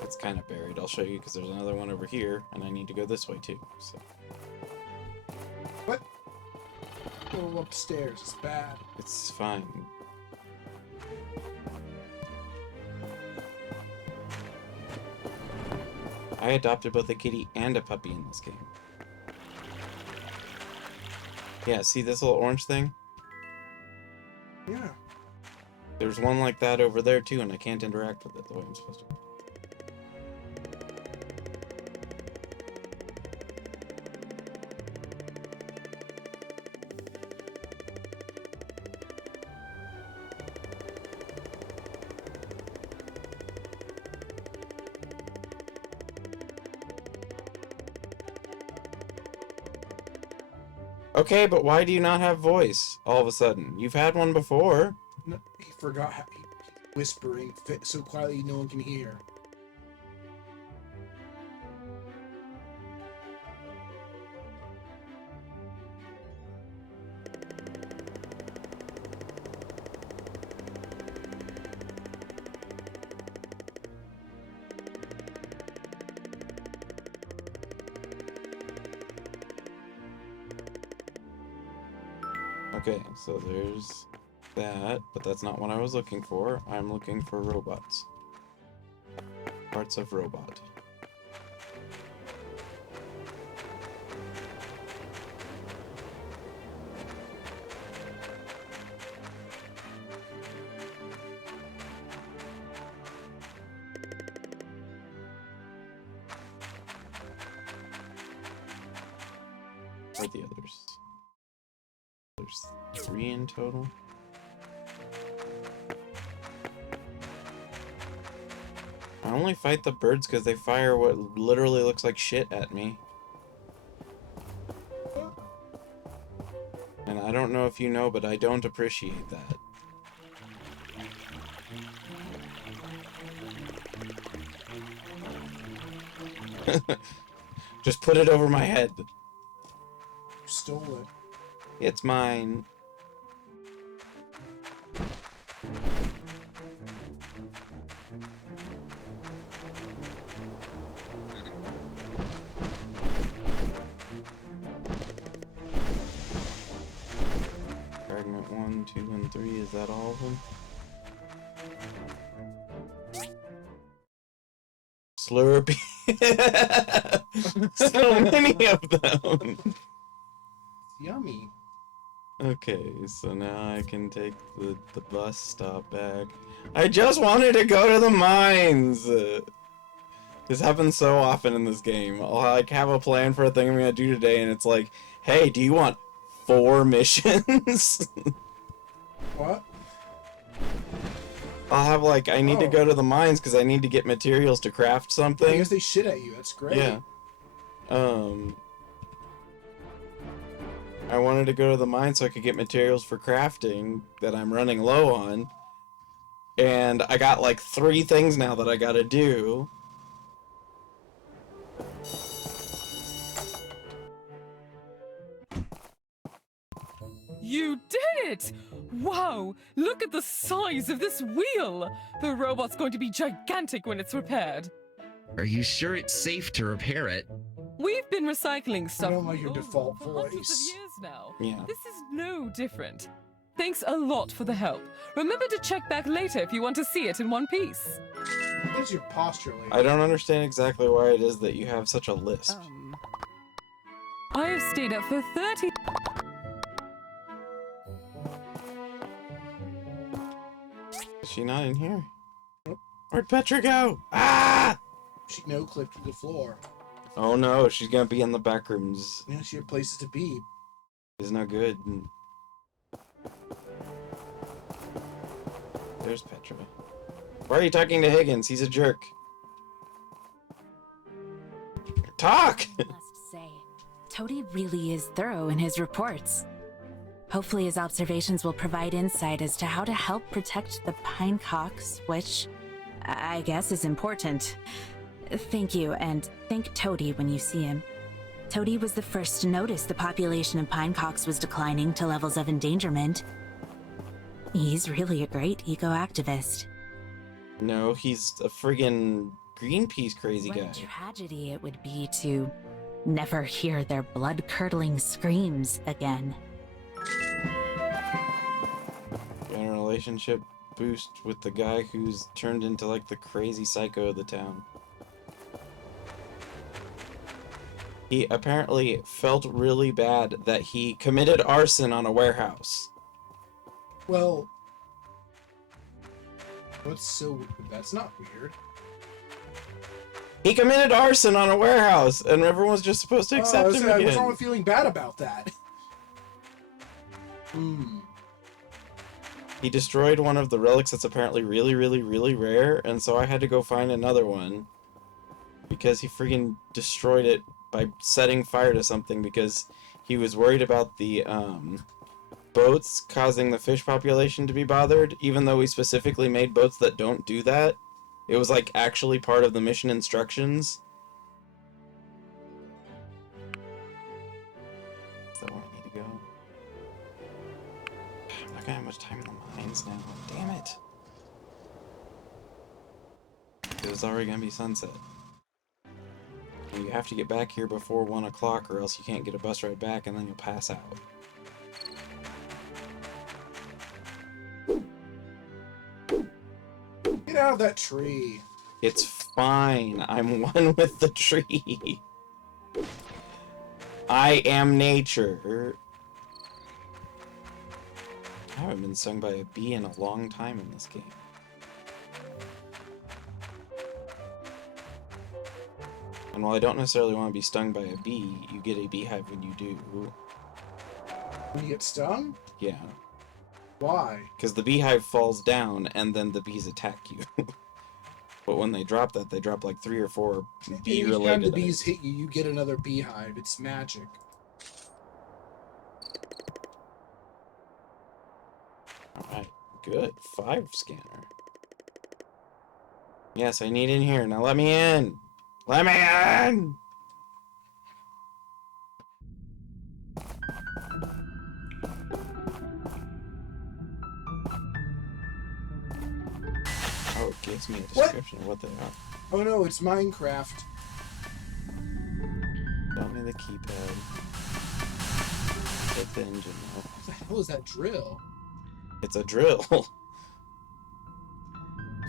It's kind of buried. I'll show you because there's another one over here and I need to go this way too. So. What? Go upstairs. It's bad. It's fine. I adopted both a kitty and a puppy in this game. Yeah, see this little orange thing? Yeah. There's one like that over there too, and I can't interact with it the way I'm supposed to. Okay, but why do you not have voice all of a sudden? You've had one before. No, he forgot how he's whispering so quietly no one can hear. Okay, so there's that, but that's not what I was looking for. I'm looking for robots. Parts of robot. Where are the others? There's 3 in total. I only fight the birds because they fire what literally looks like shit at me. And I don't know if you know, but I don't appreciate that. Just put it over my head. You stole it. It's mine. Fragment 1, 2, and 3, is that all of them? Slurpee. So many of them. Yummy. Okay, so now I can take the bus stop back. I just wanted to go to the mines! This happens so often in this game. I'll like have a plan for a thing I'm gonna do today, and it's like, hey, do you want 4 missions? What? I'll have like, I need to go to the mines because I need to get materials to craft something. I guess they shit at you. That's great. Yeah. I wanted to go to the mine so I could get materials for crafting that I'm running low on. And I got like 3 things now that I gotta do. You did it! Wow, look at the size of this wheel! The robot's going to be gigantic when it's repaired. Are you sure it's safe to repair it? We've been recycling stuff I don't like your default for hundreds of voice. years now. Yeah. This is no different. Thanks a lot for the help. Remember to check back later if you want to see it in one piece. What is your posture, lady? I don't understand exactly why it is that you have such a lisp. I have stayed up for 30... Is she not in here? Where'd Petra go? Ah! She no-clipped to the floor. Oh no, she's gonna be in the back rooms. Yeah, she had places to be. It's not good. There's Petra. Why are you talking to Higgins? He's a jerk. Talk! Must say, Toady really is thorough in his reports. Hopefully his observations will provide insight as to how to help protect the pinecocks, which I guess is important. Thank you, and thank Toady when you see him. Toady was the first to notice the population of pinecocks was declining to levels of endangerment. He's really a great eco-activist. No, he's a friggin' Greenpeace crazy guy. What a tragedy it would be to never hear their blood-curdling screams again. Got a relationship boost with the guy who's turned into like the crazy psycho of the town. He apparently felt really bad that he committed arson on a warehouse. Well, that's not weird. He committed arson on a warehouse, and everyone's just supposed to accept him again. What's wrong with feeling bad about that? He destroyed one of the relics that's apparently really, really, really rare, and so I had to go find another one. Because he friggin' destroyed it by setting fire to something because he was worried about the, boats causing the fish population to be bothered, even though we specifically made boats that don't do that. It was, like, actually part of the mission instructions. Is that where I need to go? I'm not gonna have much time in the mines now. Damn it. It was already gonna be sunset. And you have to get back here before 1 o'clock or else you can't get a bus ride back and then you'll pass out. Get out of that tree. It's fine. I'm one with the tree. I am nature. I haven't been stung by a bee in a long time in this game. And while I don't necessarily want to be stung by a bee, you get a beehive when you do. When you get stung? Yeah. Why? Because the beehive falls down and then the bees attack you. But when they drop that, they drop like 3 or 4 bee-related Each time the items. bees hit you, you get another beehive. It's magic. Alright, good. 5 scanner. Yes, I need in here. Now let me in! Let me in! Oh, it gives me a description of what they are. Oh no, it's Minecraft. Tell me the keypad. Hit the engine. What the hell is that drill? It's a drill.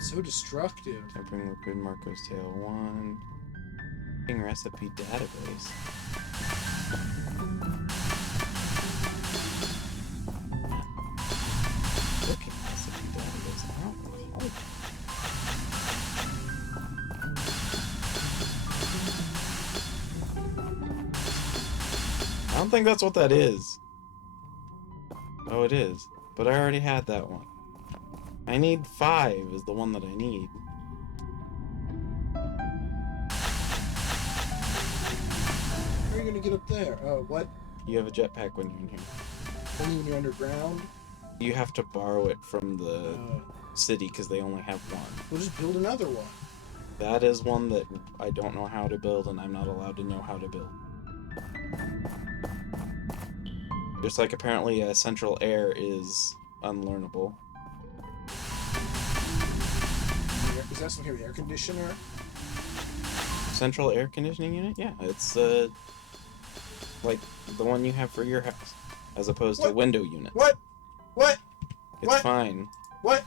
So destructive. Tempering liquid, Marco's Tail 1. Recipe database. think that's what that is. Oh, it is. But I already had that one. I need 5 is the one that I need. How are you gonna get up there? Oh, what? You have a jetpack when you're in here. Only when you're underground? You have to borrow it from the city because they only have one. We'll just build another one. That is one that I don't know how to build, and I'm not allowed to know how to build. Just like apparently central air is unlearnable. Is that some kind of air conditioner? Central air conditioning unit? Yeah, it's like the one you have for your house, as opposed to window units. What? It's fine. What?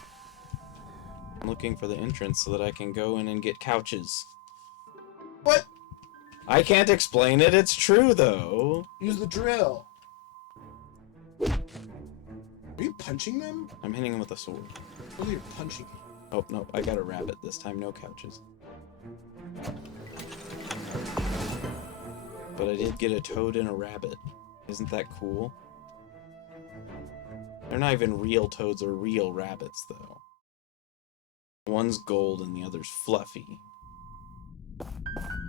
I'm looking for the entrance so that I can go in and get couches. What? I can't explain it, it's true though. Use the drill. Are you punching them? I'm hitting them with a sword. Oh, you're punching. Oh, no, I got a rabbit this time, no couches. But I did get a toad and a rabbit. Isn't that cool? They're not even real toads or real rabbits, though. One's gold and the other's fluffy.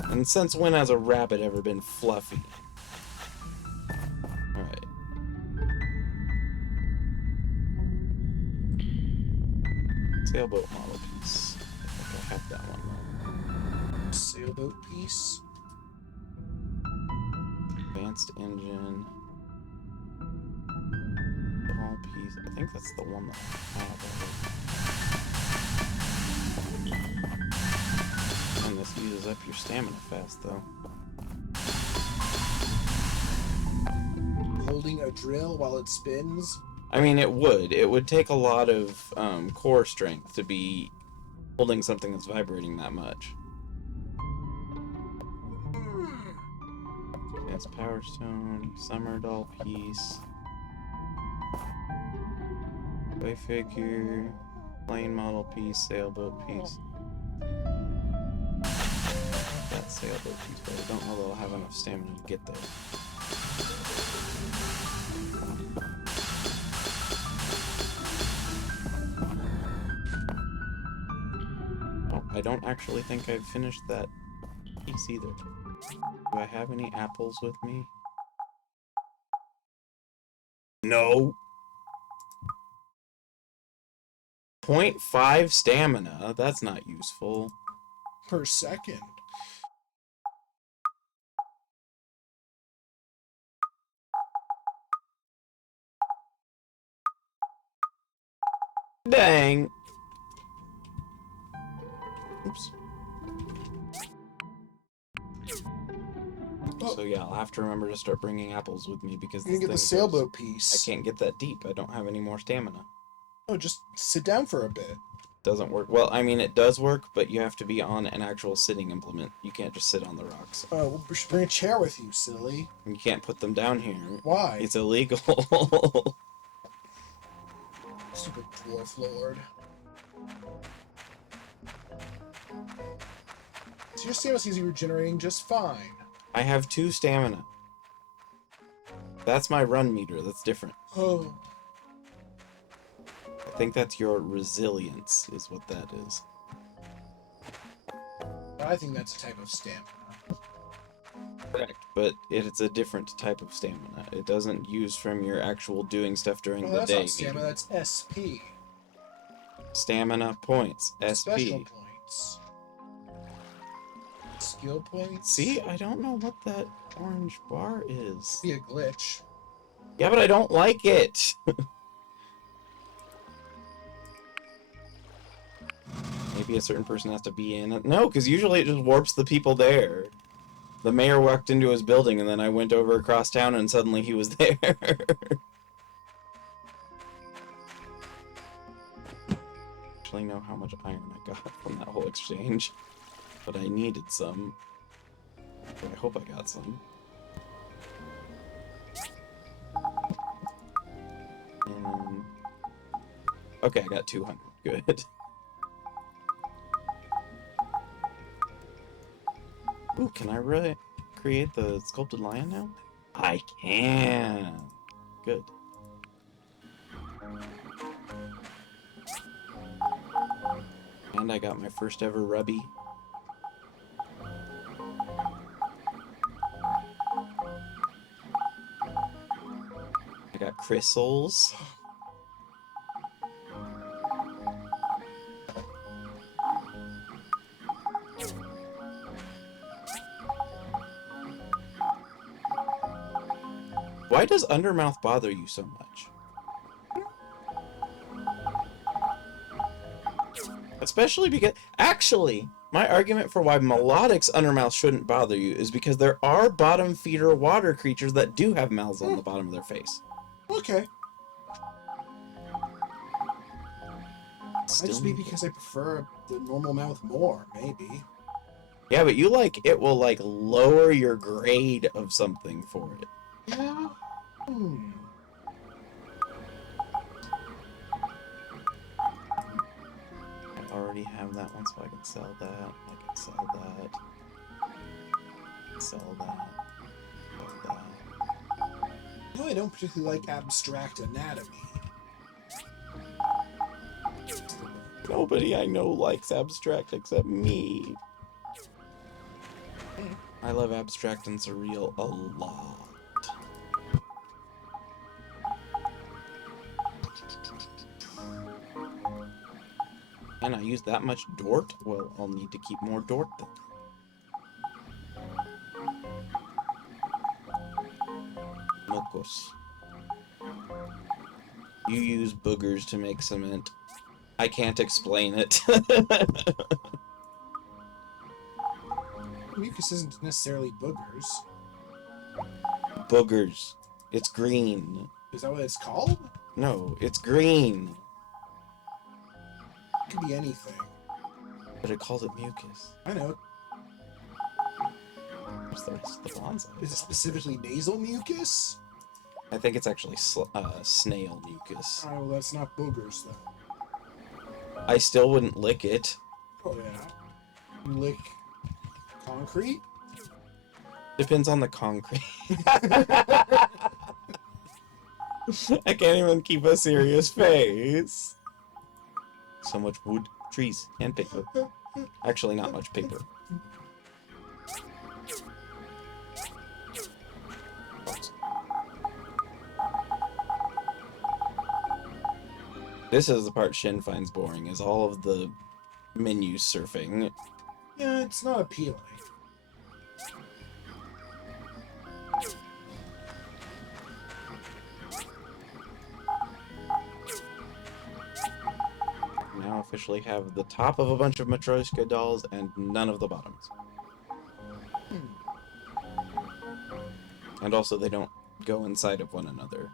And since when has a rabbit ever been fluffy? Alright. Sailboat model piece. I think I have that one. Sailboat piece. Advanced engine. Ball piece. I think that's the one that I have. And this uses up your stamina fast, though. Holding a drill while it spins? I mean, it would. It would take a lot of core strength to be holding something that's vibrating that much. Advanced Power Stone, Summer Doll piece, Toy figure, plane model piece, sailboat piece. That sailboat piece, but I don't know that I'll have enough stamina to get there. Oh, I don't actually think I've finished that piece either. Do I have any apples with me? No. 0.5 stamina? That's not useful. Per second. Dang. Oops. So yeah, I'll have to remember to start bringing apples with me because you can get the sailboat piece. I can't get that deep. I don't have any more stamina. Oh, just sit down for a bit. Doesn't work. Well, I mean, it does work, but you have to be on an actual sitting implement. You can't just sit on the rocks. Oh, well, we should bring a chair with you, silly. You can't put them down here. Why? It's illegal. Stupid dwarf lord. So your stamina seems to be regenerating just fine. I have 2 stamina. That's my run meter. That's different. Oh. I think that's your resilience, is what that is. I think that's a type of stamina. Correct, but it's a different type of stamina. It doesn't use from your actual doing stuff during the that's day. Not stamina, that's SP. Stamina points, SP. Special points. Skill points? See, I don't know what that orange bar is. Be a glitch. Yeah, but I don't like it. Maybe a certain person has to be in it. No, because usually it just warps the people there. The mayor walked into his building, and then I went over across town, and suddenly he was there. Actually know how much iron I got from that whole exchange. But I needed some. But I hope I got some. And... okay, I got 200. Good. Ooh, can I create the sculpted lion now? I can. Good. And I got my first ever rubby. I got crystals. Why does Undermouth bother you so much? Especially because, actually, my argument for why Melodic's Undermouth shouldn't bother you is because there are bottom feeder water creatures that do have mouths on the bottom of their face. Okay. Still... Might just be because I prefer the normal mouth more, maybe. Yeah, but you like, it will like lower your grade of something for it. Yeah. I already have that one, so I can sell that. I can sell that. Sell that. Sell that. You know, I don't particularly like abstract anatomy. Nobody I know likes abstract except me. I love abstract and surreal a lot. And I use that much Dort? Well, I'll need to keep more Dort then. Mokos. You use boogers to make cement. I can't explain it. Mucus isn't necessarily boogers. Boogers. It's green. Is that what it's called? No, it's green. It could be anything. But it calls it mucus. I know. Where's the rest of the bonsai? Is it specifically nasal mucus? I think it's actually snail mucus. Oh, well, that's not boogers, though. I still wouldn't lick it. Oh, yeah. You lick concrete? Depends on the concrete. I can't even keep a serious face. So much wood, trees, and paper. Actually, not much paper. This is the part Shin finds boring, is all of the menu surfing. Yeah, it's not appealing. Now officially have the top of a bunch of Matryoshka dolls and none of the bottoms. And also they don't go inside of one another.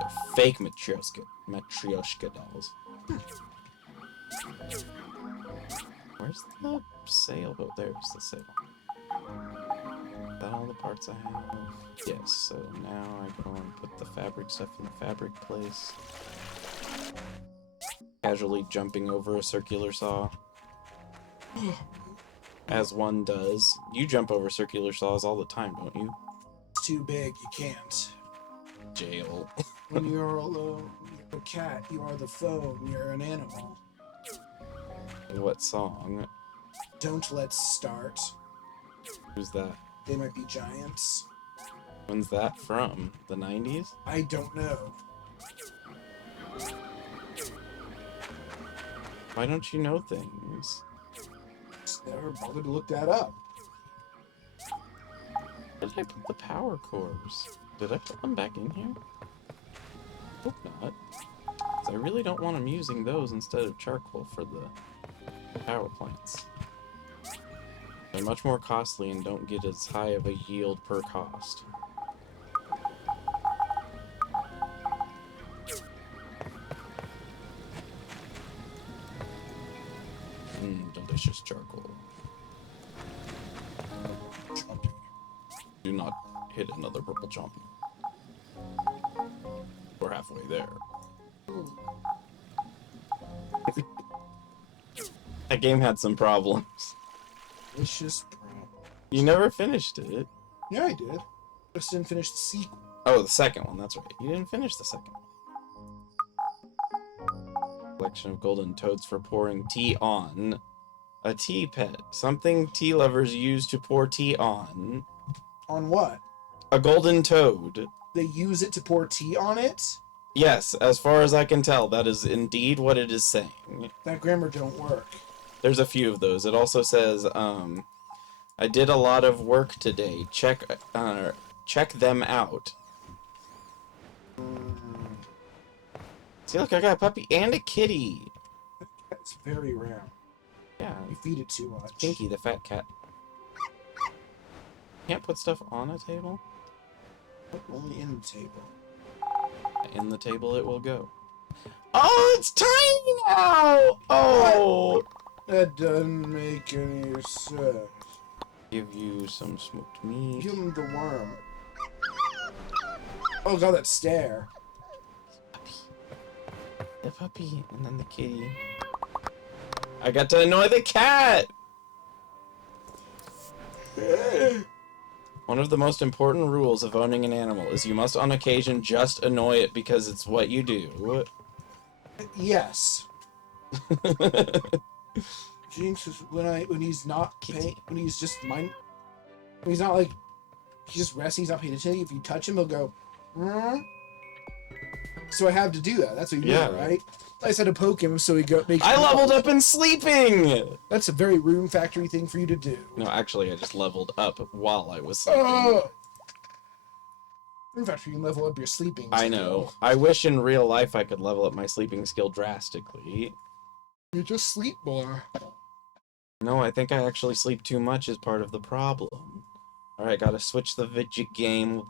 They're fake Matryoshka dolls. Where's the sailboat? There's the sail. Is that all the parts I have? Yes, so now I go and put the fabric stuff in the fabric place. Casually jumping over a circular saw. As one does. You jump over circular saws all the time, don't you? It's too big, you can't. Jail. When you're alone, you're a cat, you are the foe, and you're an animal. What song? Don't Let's Start. Who's that? They Might Be Giants. When's that from? The 90s? I don't know. Why don't you know things? Just never bothered to look that up. Where did I put the power cores? Did I put them back in here? Hope not. 'Cause I really don't want them using those instead of charcoal for the power plants. They're much more costly and don't get as high of a yield per cost. Delicious charcoal. Chompy. Do not hit another purple chompy. We're halfway there. That game had some problems. Delicious problem. You never finished it. Yeah, I did. Just didn't finish the sequel. Oh, the second one. That's right. You didn't finish the second one. Collection of golden toads for pouring tea on. A tea pet. Something tea lovers use to pour tea on. On what? A golden toad. They use it to pour tea on it? Yes, as far as I can tell, that is indeed what it is saying. That grammar don't work. There's a few of those. It also says, I did a lot of work today. Check them out. See, look, I got a puppy and a kitty. It's very rare. Yeah. You feed it too much. Pinky, the fat cat. Can't put stuff on a table? Only in the table. In the table it will go. Oh, it's tiny now! Oh! That doesn't make any sense. Give you some smoked meat. Give him the worm. Oh god, that stare. The puppy, and then the kitty. I got to annoy the cat! One of the most important rules of owning an animal is you must on occasion just annoy it because it's what you do. Yes. Jinx is when he's not paying, when he's not like, he's just resting, he's not paying attention. If you touch him, he'll go, So I have to do that. That's what you do, right? I just had to poke him so he I leveled up in sleeping! That's a very Room Factory thing for you to do. No, actually, I just leveled up while I was sleeping. Room Factory, you can level up your sleeping I know. I wish in real life I could level up my sleeping skill drastically. You just sleep more. No, I think I actually sleep too much is part of the problem. Alright, gotta switch the video game.